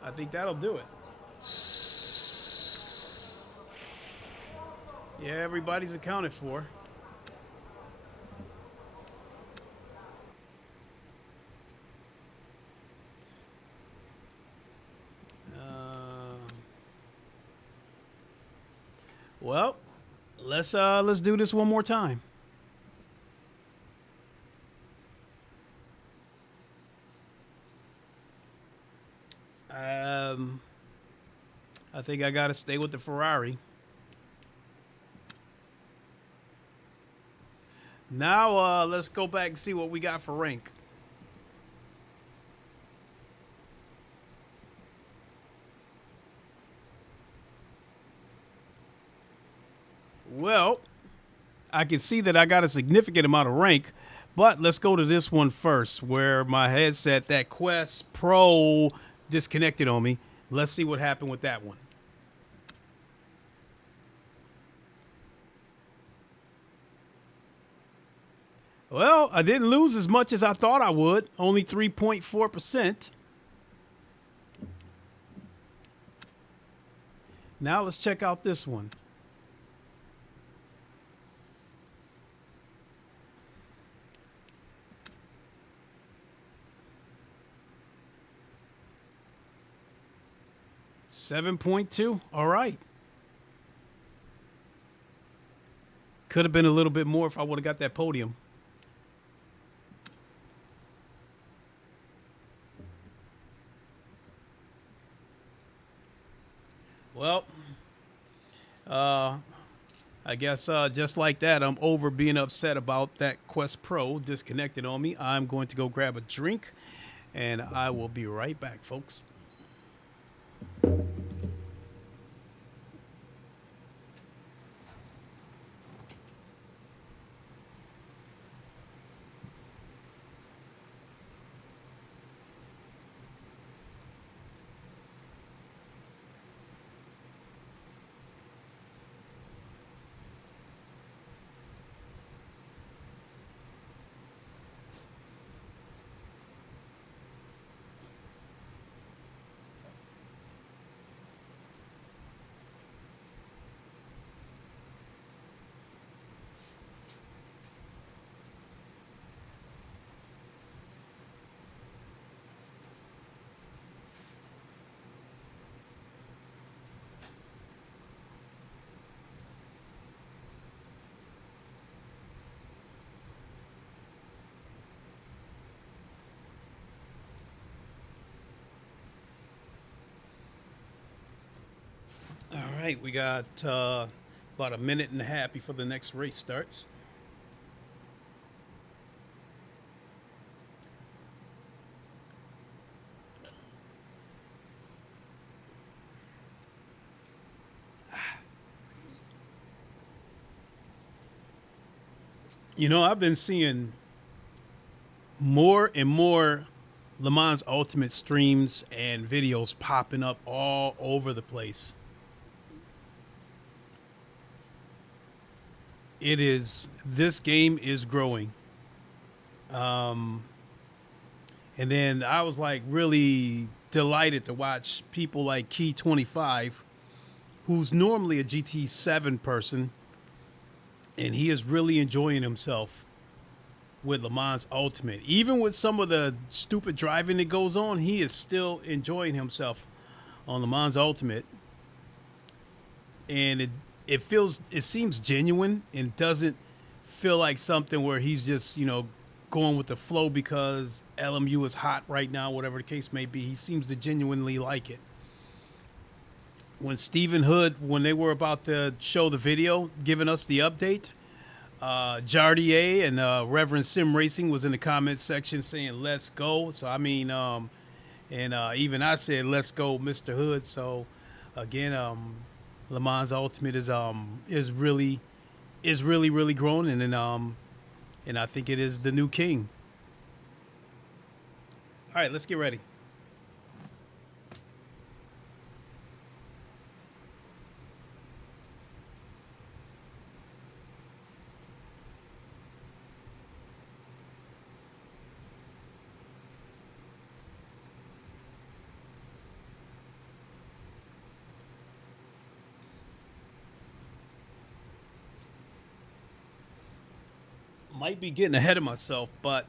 I think that'll do it. Yeah, everybody's accounted for. Well, let's do this one more time. I think I gotta stay with the Ferrari. Now let's go back and see what we got for rank. Well, I can see that I got a significant amount of rank, but let's go to this one first, where my headset, that Quest Pro, disconnected on me. Let's see what happened with that one. Well, I didn't lose as much as I thought I would, only 3.4%. Now let's check out this one. $7.2. All right. Could have been a little bit more if I would have got that podium. Well, I guess just like that, I'm over being upset about that Quest Pro disconnected on me. I'm going to go grab a drink, and I will be right back, folks. All right, we got about a minute and a half before the next race starts. You know, I've been seeing more and more LeMans Ultimate streams and videos popping up all over the place. This game is growing. And then I was like really delighted to watch people like Key25, who's normally a GT7 person, and he is really enjoying himself with LeMans Ultimate. Even with some of the stupid driving that goes on, he is still enjoying himself on LeMans Ultimate. And it seems genuine and doesn't feel like something where he's just, you know, going with the flow because LMU is hot right now, whatever the case may be. He seems to genuinely like it. When Stephen Hood, when they were about to show the video, giving us the update, Jardier and Reverend Sim Racing was in the comments section saying, let's go. So, I mean, even I said, let's go, Mr. Hood. So, again, LeMans Ultimate is really growing, and I think it is the new king. All right, let's get ready. Might be getting ahead of myself, but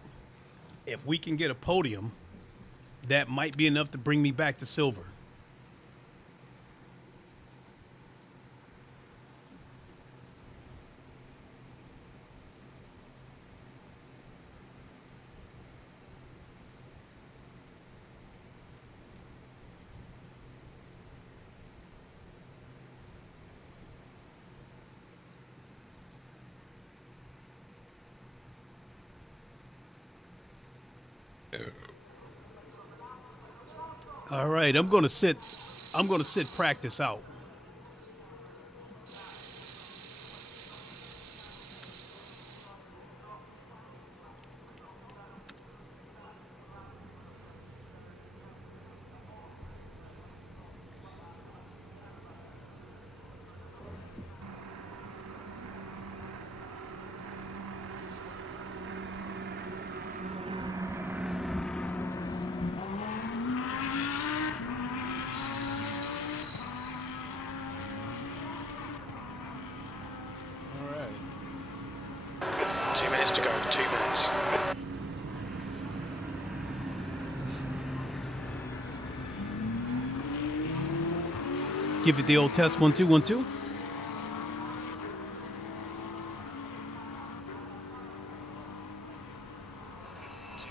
if we can get a podium, that might be enough to bring me back to silver. All right, I'm going to sit practice out. To go, 2 minutes. Give it the old test, 1 2 1 2. 2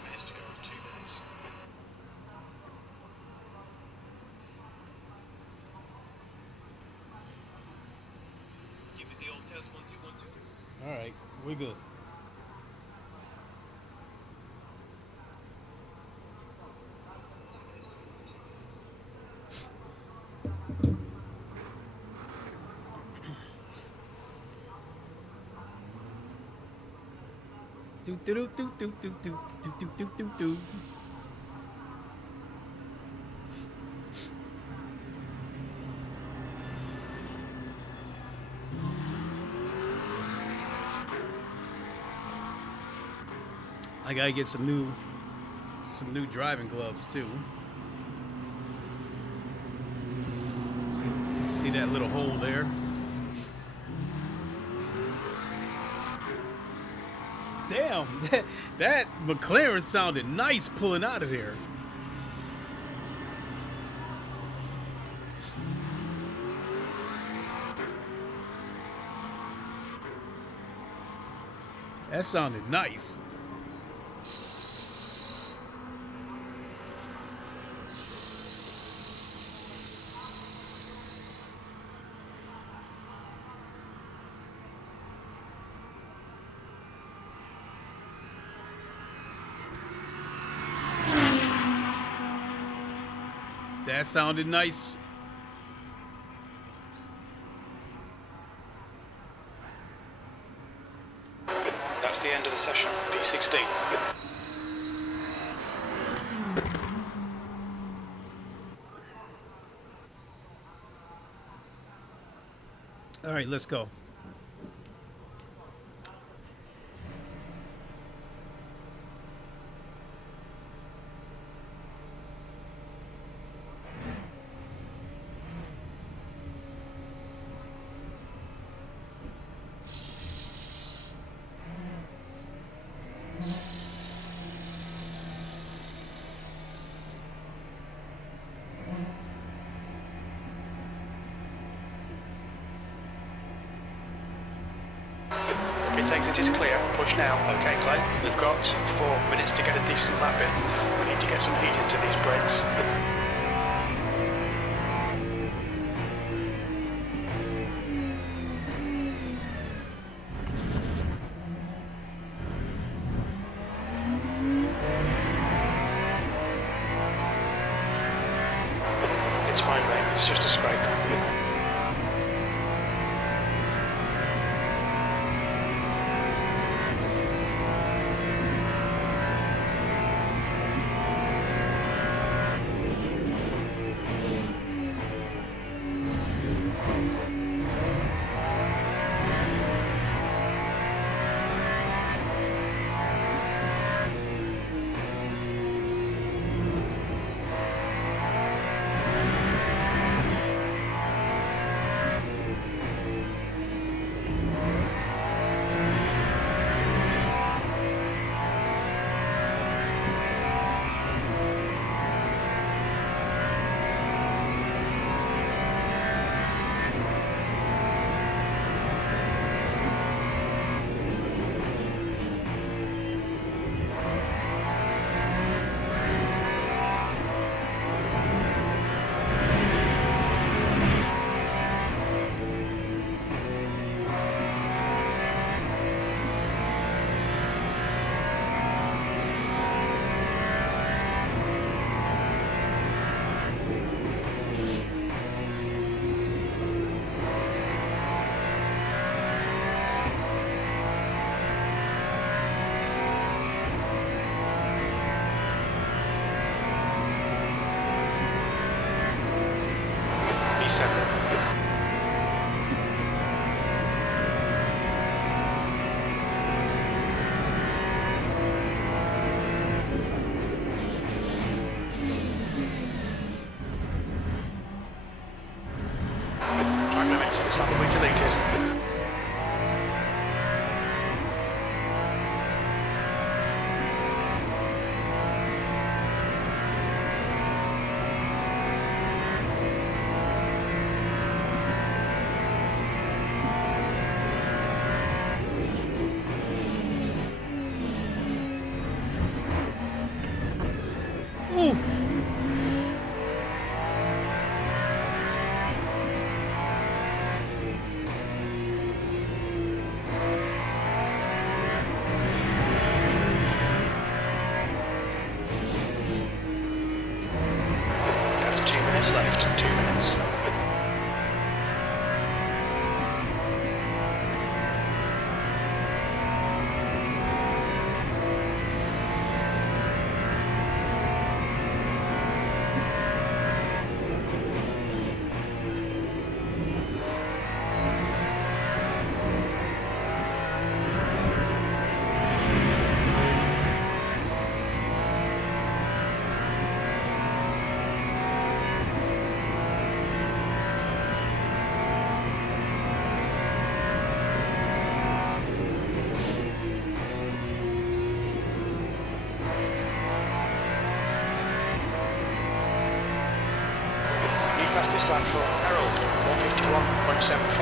minutes to go, 2 minutes. Give it the old test, 1 2 1 2. All right, we're good. Do do do do do do do do do do do. I gotta get some new driving gloves too. See that little hole there? Damn, that McLaren sounded nice pulling out of there. That sounded nice. That sounded nice. That's the end of the session. P16. All right, let's go. It takes it is clear. Push now. Okay, Clay. We've got 4 minutes to get a decent lap in. We need to get some heat into these brakes. It's fine, mate. It's just a scrape. This lap will be deleted. Left, 2 minutes. Fastest lap for Harold, 151.75.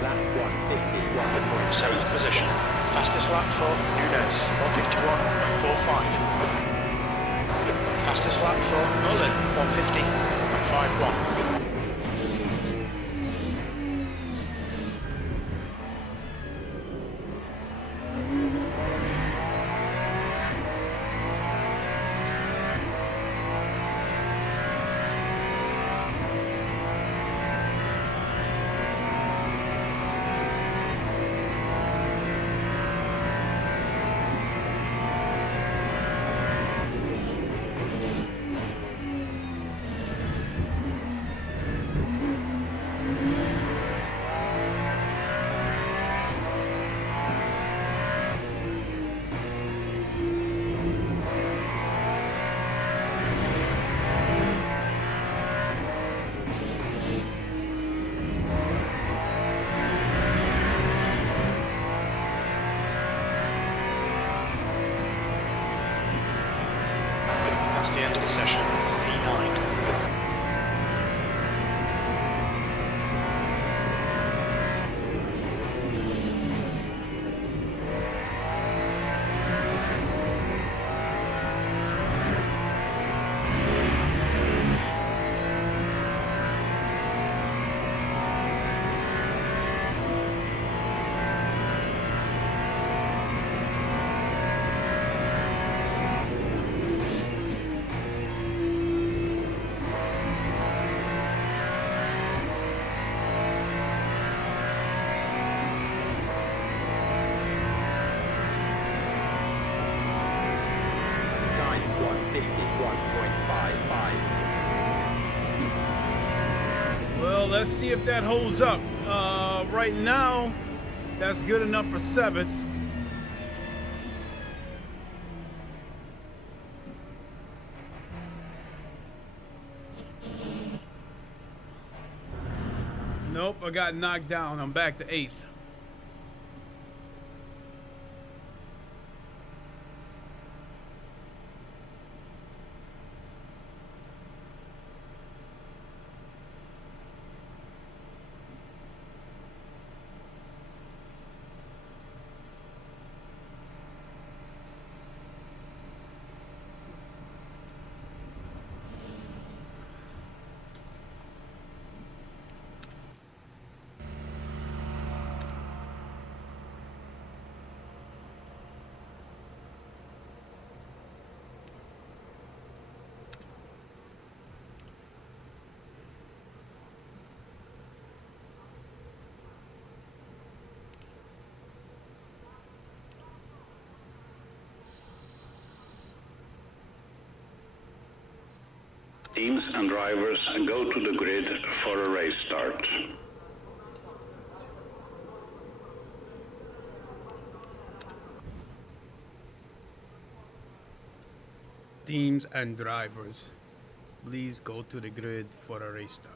Lap 151.7. 7th position. Fastest lap for Nunez, 151.45. Fastest lap for Mullen, 150.51. That's the end of the session, P9. Well, let's see if that holds up. Right now, that's good enough for 7th. Nope, I got knocked down. I'm back to 8th. Teams and drivers go to the grid for a race start. Teams and drivers, please go to the grid for a race start.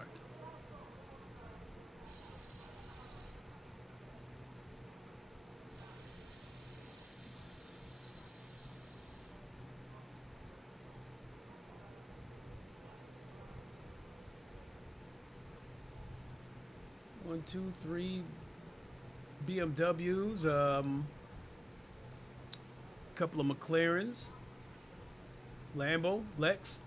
One, two, three BMWs, couple of McLarens, Lambo, Lex.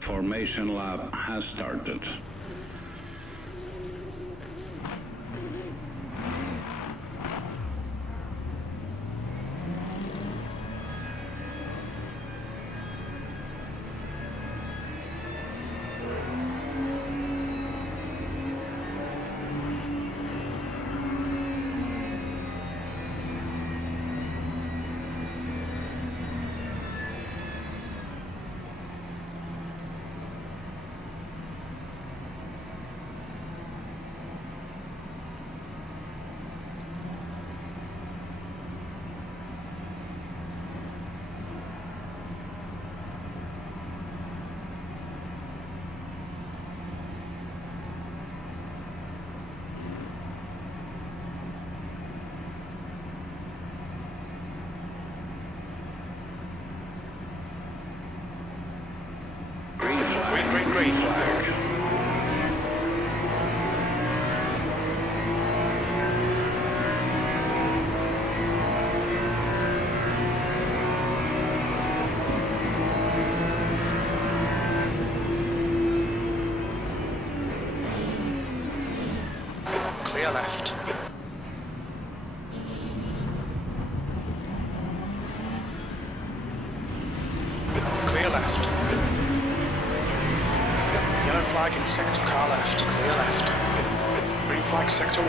Formation lap has started. green. flag. Clear left. Clear left. Yellow flag in sector car left. Clear left. Green flag sector 1.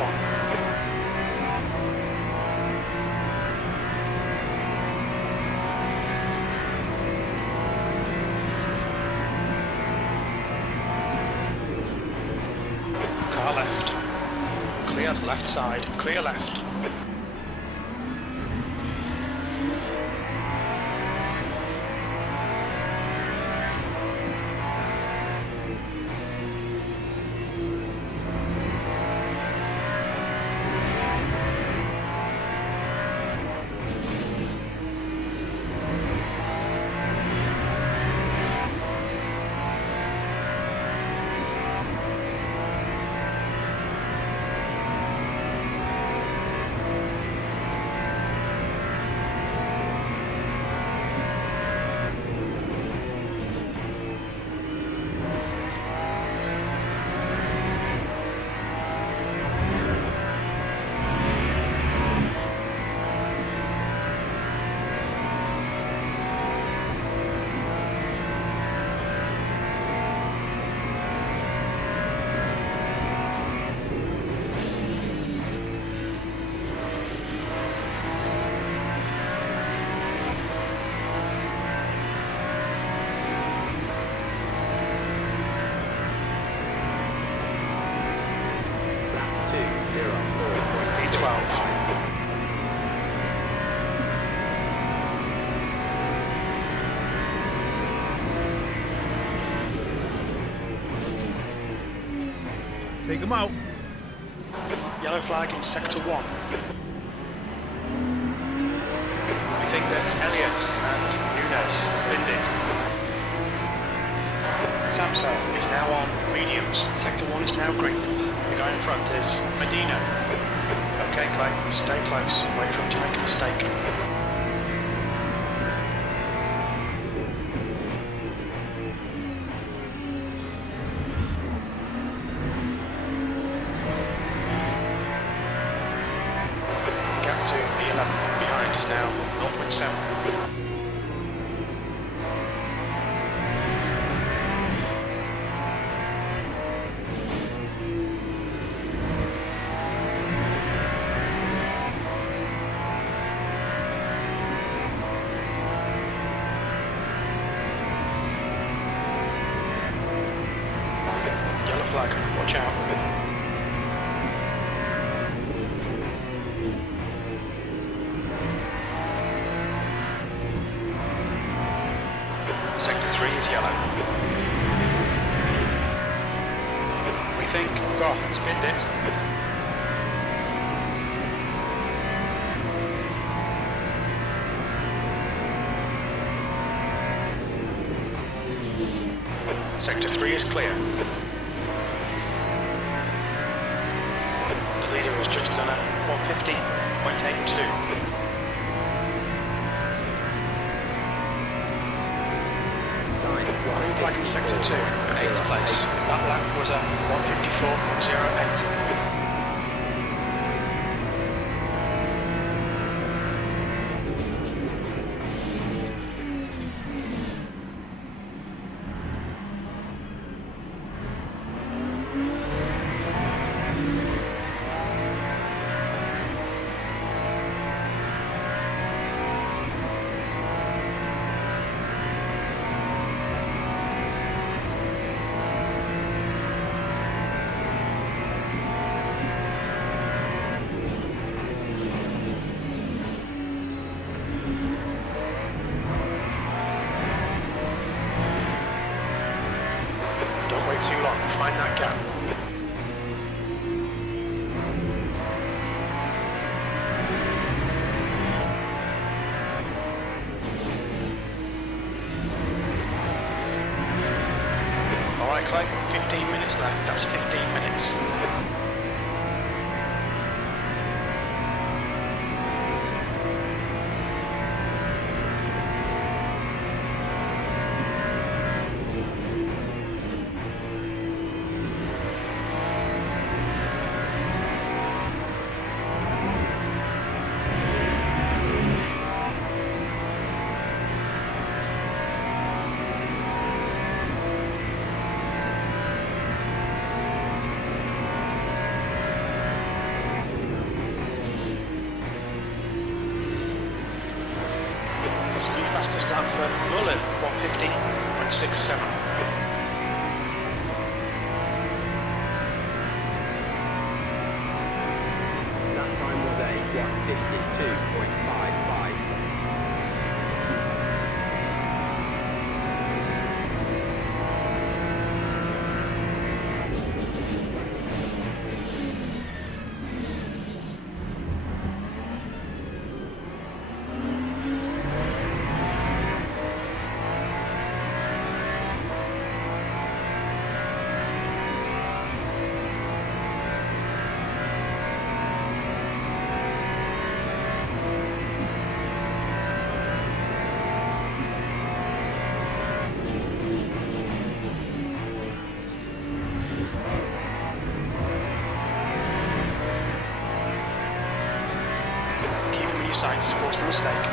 Car left. Clear left side. Clear left. V12. Take him out. Yellow flag in sector 1. We think that Elliott and Nunes binned it. Samsung is now on mediums. Sector 1 is now green. The guy in front is Medina. Okay, Clay, stay close. Wait for him to make a mistake. Gap to the 11 behind is now 0.7. Flag, watch out. Sector 3 is yellow. We think, God, spinned it. Sector 3 is clear. The leader has just done a 150.82. Green flag in sector 2, 8th place. That lap was a 154.08. Too long, find that gap. Alright Right, Clay, 15 minutes left, that's 15 minutes. That's the new fastest lap for Muller, 150.67. That time was a 152.55. Sights, what's the mistake?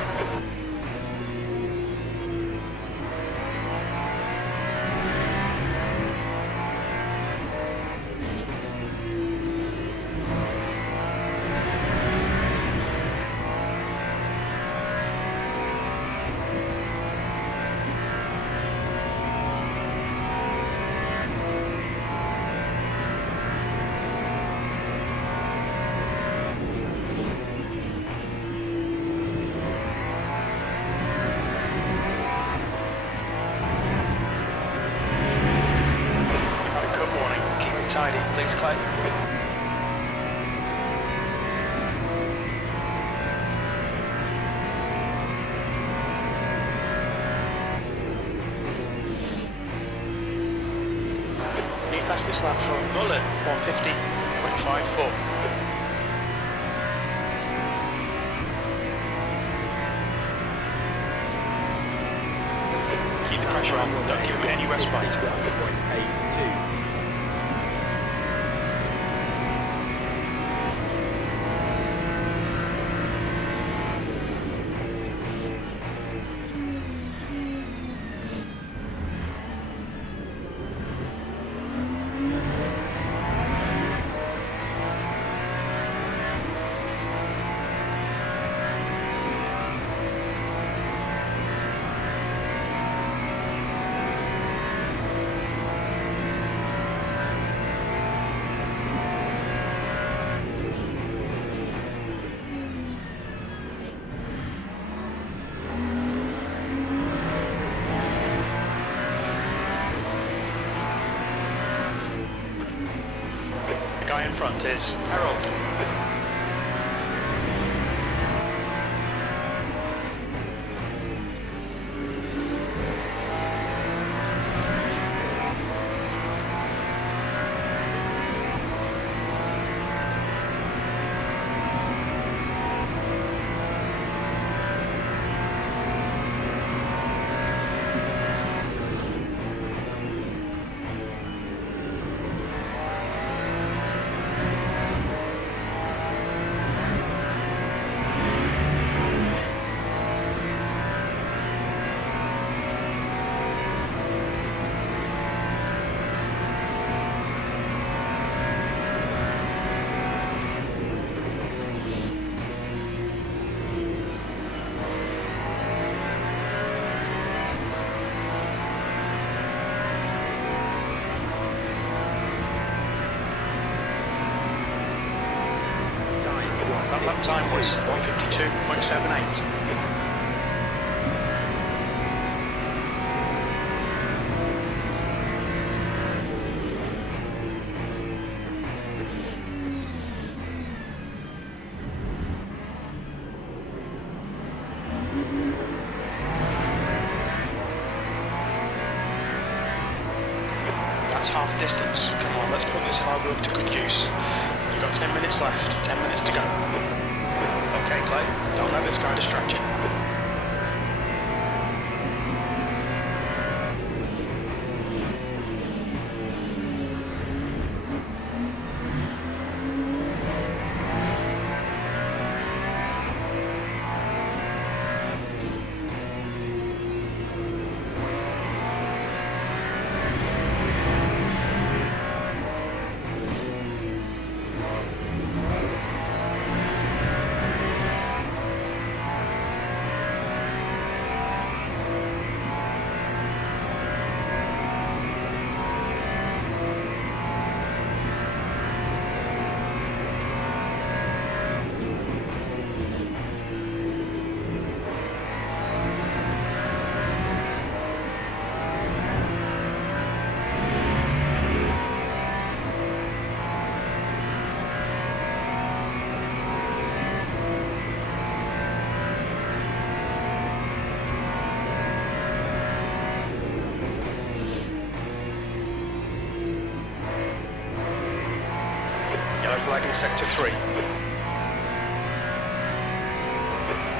Tidy, please, Clay. New fastest lap from Muller, 150.54. Keep the pressure on, don't give it any respite. 1.82. The guy in front is Harold. That lap time was 152.78. That's half distance. Come on, let's put this hard work to good use. You've got 10 minutes left, 10 minutes to go. Okay, Clay, don't let this guy distract you. Flag in Sector 3.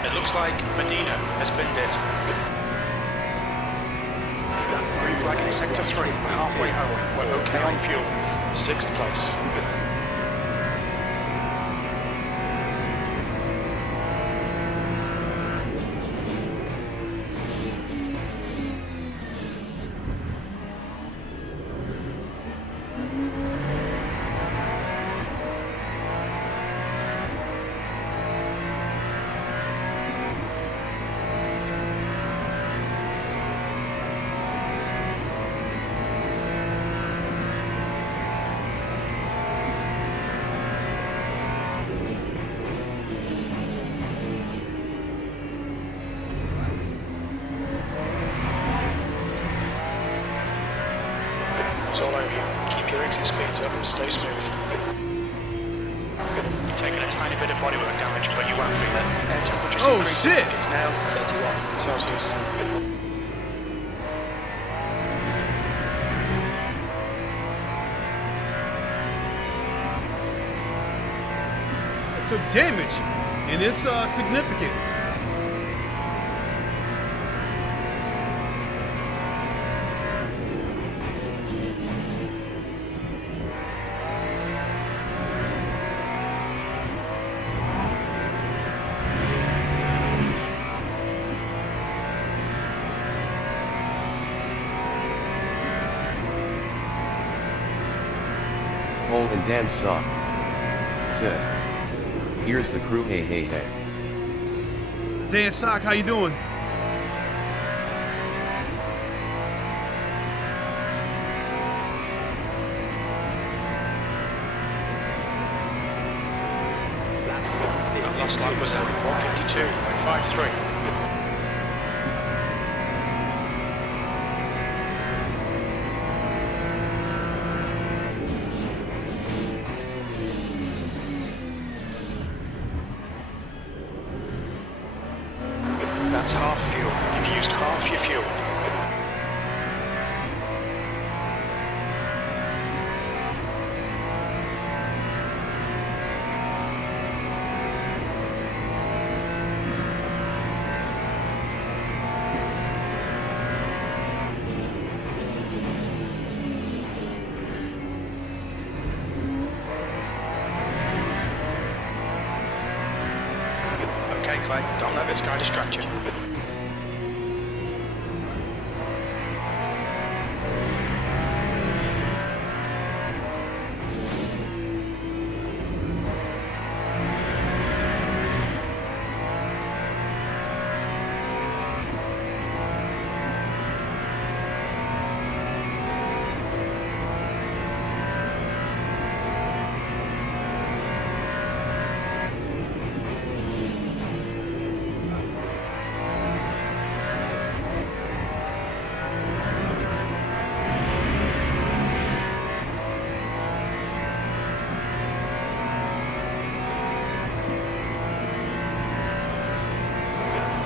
It looks like Medina has binned it. Green flag in Sector 3. We're halfway home. We're okay on fuel. 6th place. It's all over you. Keep your exit speeds up and stay smooth. You're taking a tiny bit of bodywork damage, but you won't feel it. Air temperature's increasing. Shit! It's now 31 Celsius. It took damage, and it's significant. Hole and dance sock. Said. Here's the crew, hey hey hey. Dan Sock, how you doing? That last lap was at 152.53. That's half fuel. You've used half your fuel. Okay, Clay, don't let this guy distract you.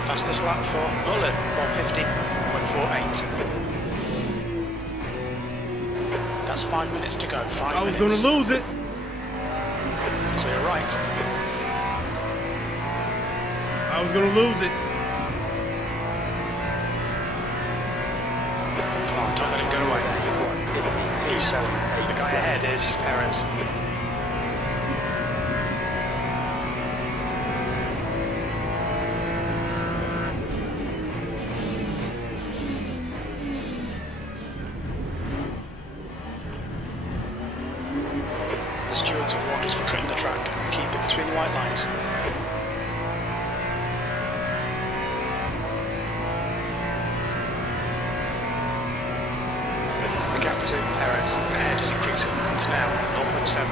Fastest lap for Mullen, 150.48. That's 5 minutes to go. 5 minutes. I was going to lose it. Clear right. I was going to lose it. Come on, don't let him get away. P7. The guy ahead is Perez. The stewards have warned us for cutting the track. Keep it between the white lines. The gap to Perez ahead is increasing. It's now 0.7.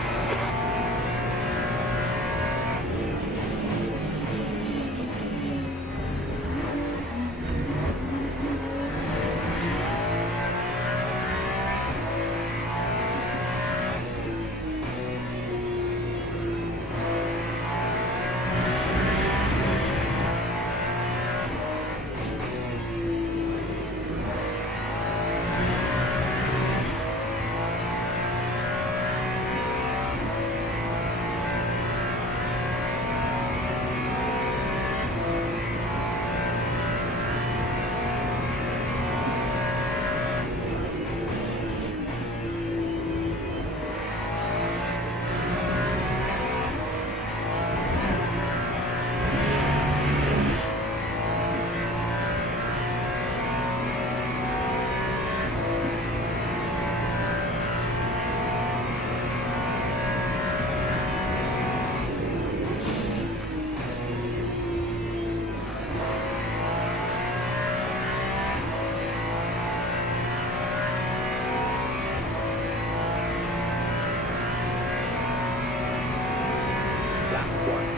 Lap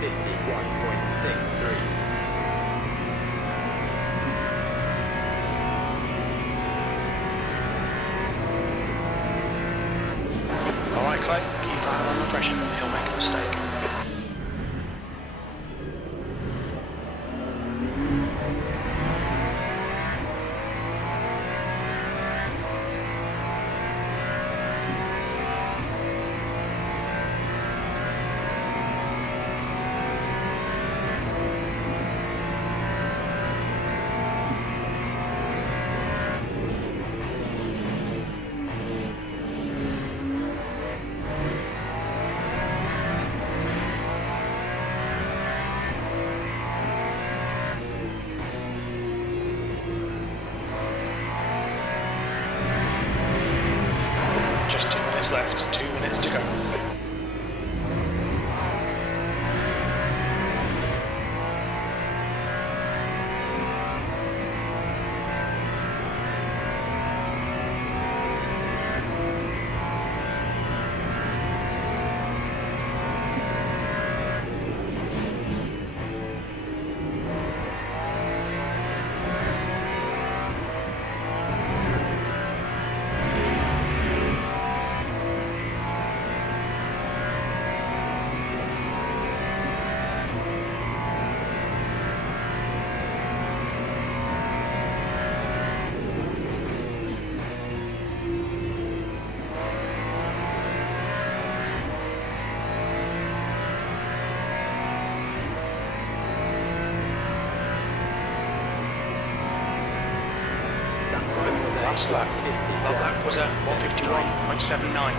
151.63. Alright, Clay, keep an eye on the pressure. He'll make a mistake. Just 2 minutes left, 2 minutes to go. Last lap. That was at 151.79.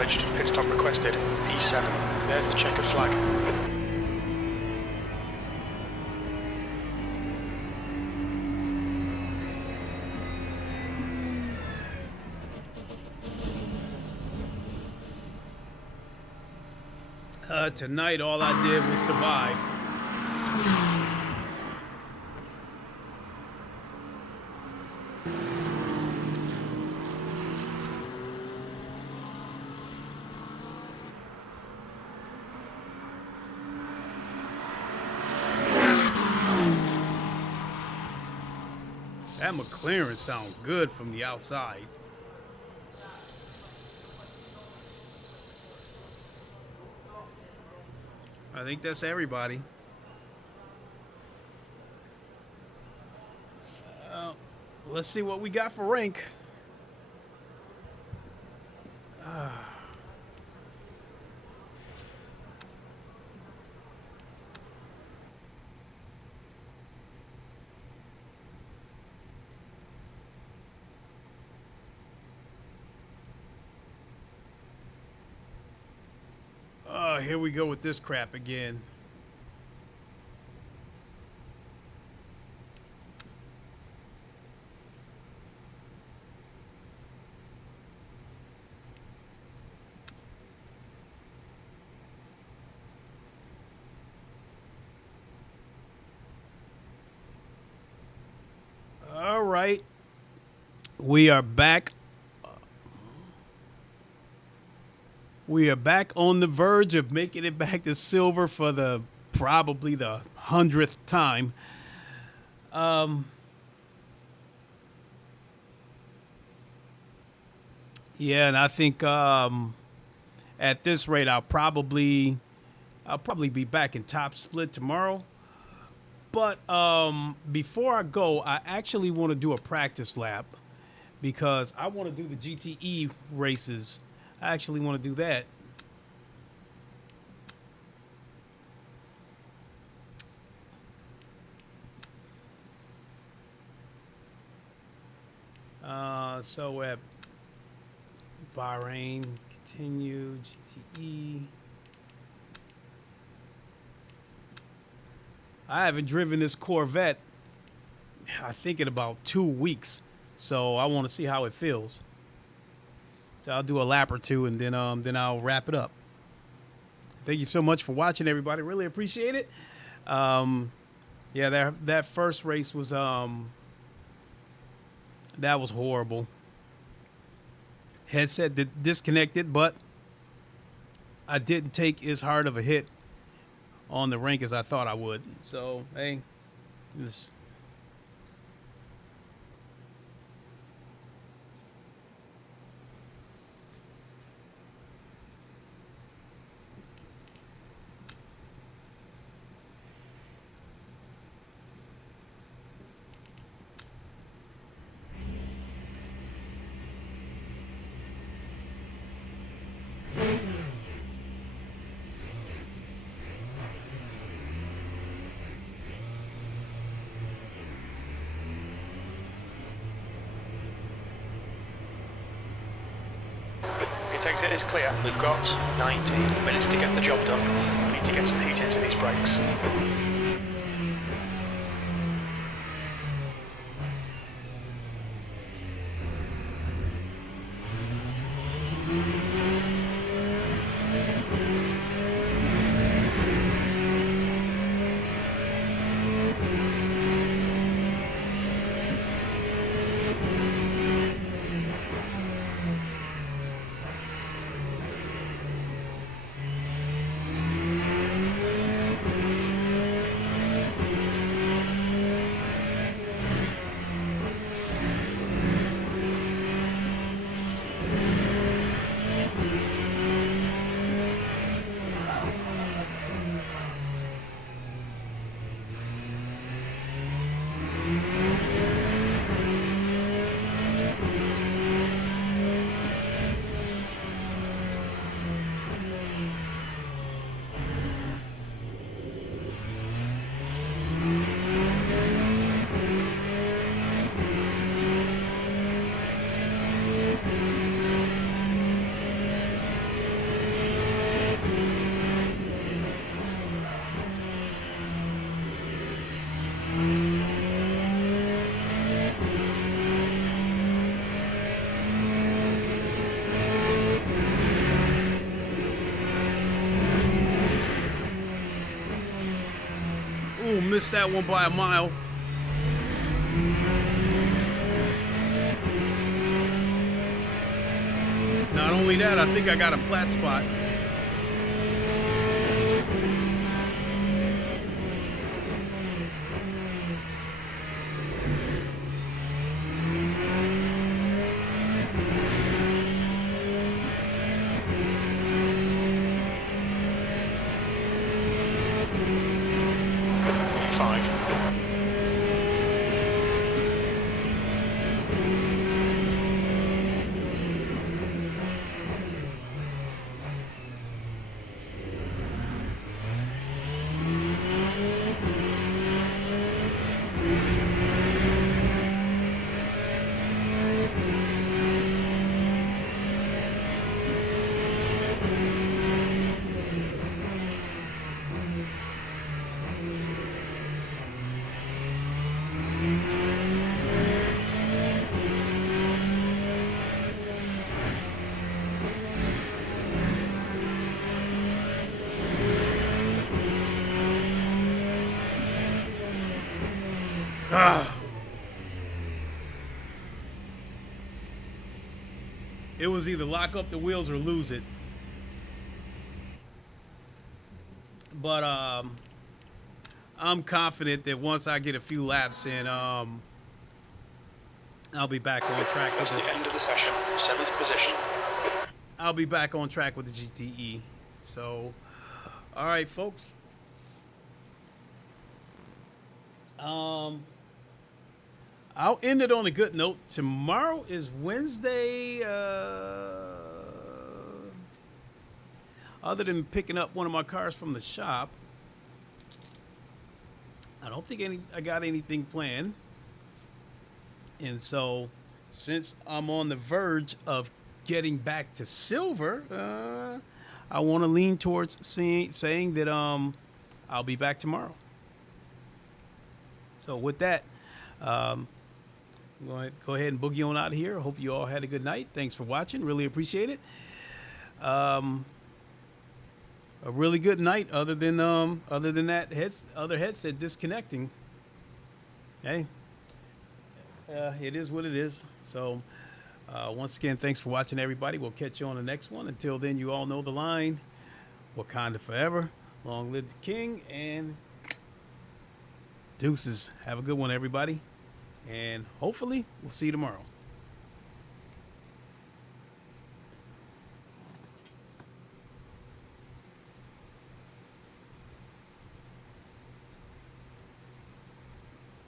acknowledged. Pit stop requested. E7. There's the checkered flag. Tonight, all I did was survive. That McLaren sounds good from the outside. I think that's everybody. Let's see what we got for rank. Here we go with this crap again. All right. We are back. We are back on the verge of making it back to silver for probably the 100th time. Yeah, and I think at this rate, I'll probably be back in top split tomorrow. But before I go, I actually want to do a practice lap because I want to do the GTE races. I actually want to do that. So at Bahrain, continue, GTE. I haven't driven this Corvette, I think, in about 2 weeks. So I want to see how it feels. So I'll do a lap or two, and then I'll wrap it up. Thank you so much for watching, everybody. Really appreciate it. Yeah, that first race was that was horrible. Headset disconnected, but I didn't take as hard of a hit on the rank as I thought I would. So hey, this. Exit is clear. We've got 19 minutes to get the job done. We need to get some heat into these brakes. missed that one by a mile. Not only that, I think I got a flat spot. It was either lock up the wheels or lose it. But I'm confident that once I get a few laps in, I'll be back on track. That's the end of the session. 7th position. I'll be back on track with the GTE. So, all right, folks. I'll end it on a good note. Tomorrow is Wednesday. Other than picking up one of my cars from the shop, I don't think I got anything planned. And so, since I'm on the verge of getting back to silver, I want to lean towards saying that I'll be back tomorrow. So with that, I'm going to go ahead and boogie on out of here. I hope you all had a good night. Thanks for watching. Really appreciate it. A really good night. Other than that other headset disconnecting. Hey, it is what it is. So once again, thanks for watching, everybody. We'll catch you on the next one. Until then, you all know the line. Wakanda forever. Long live the king. And deuces. Have a good one, everybody. And hopefully, we'll see you tomorrow.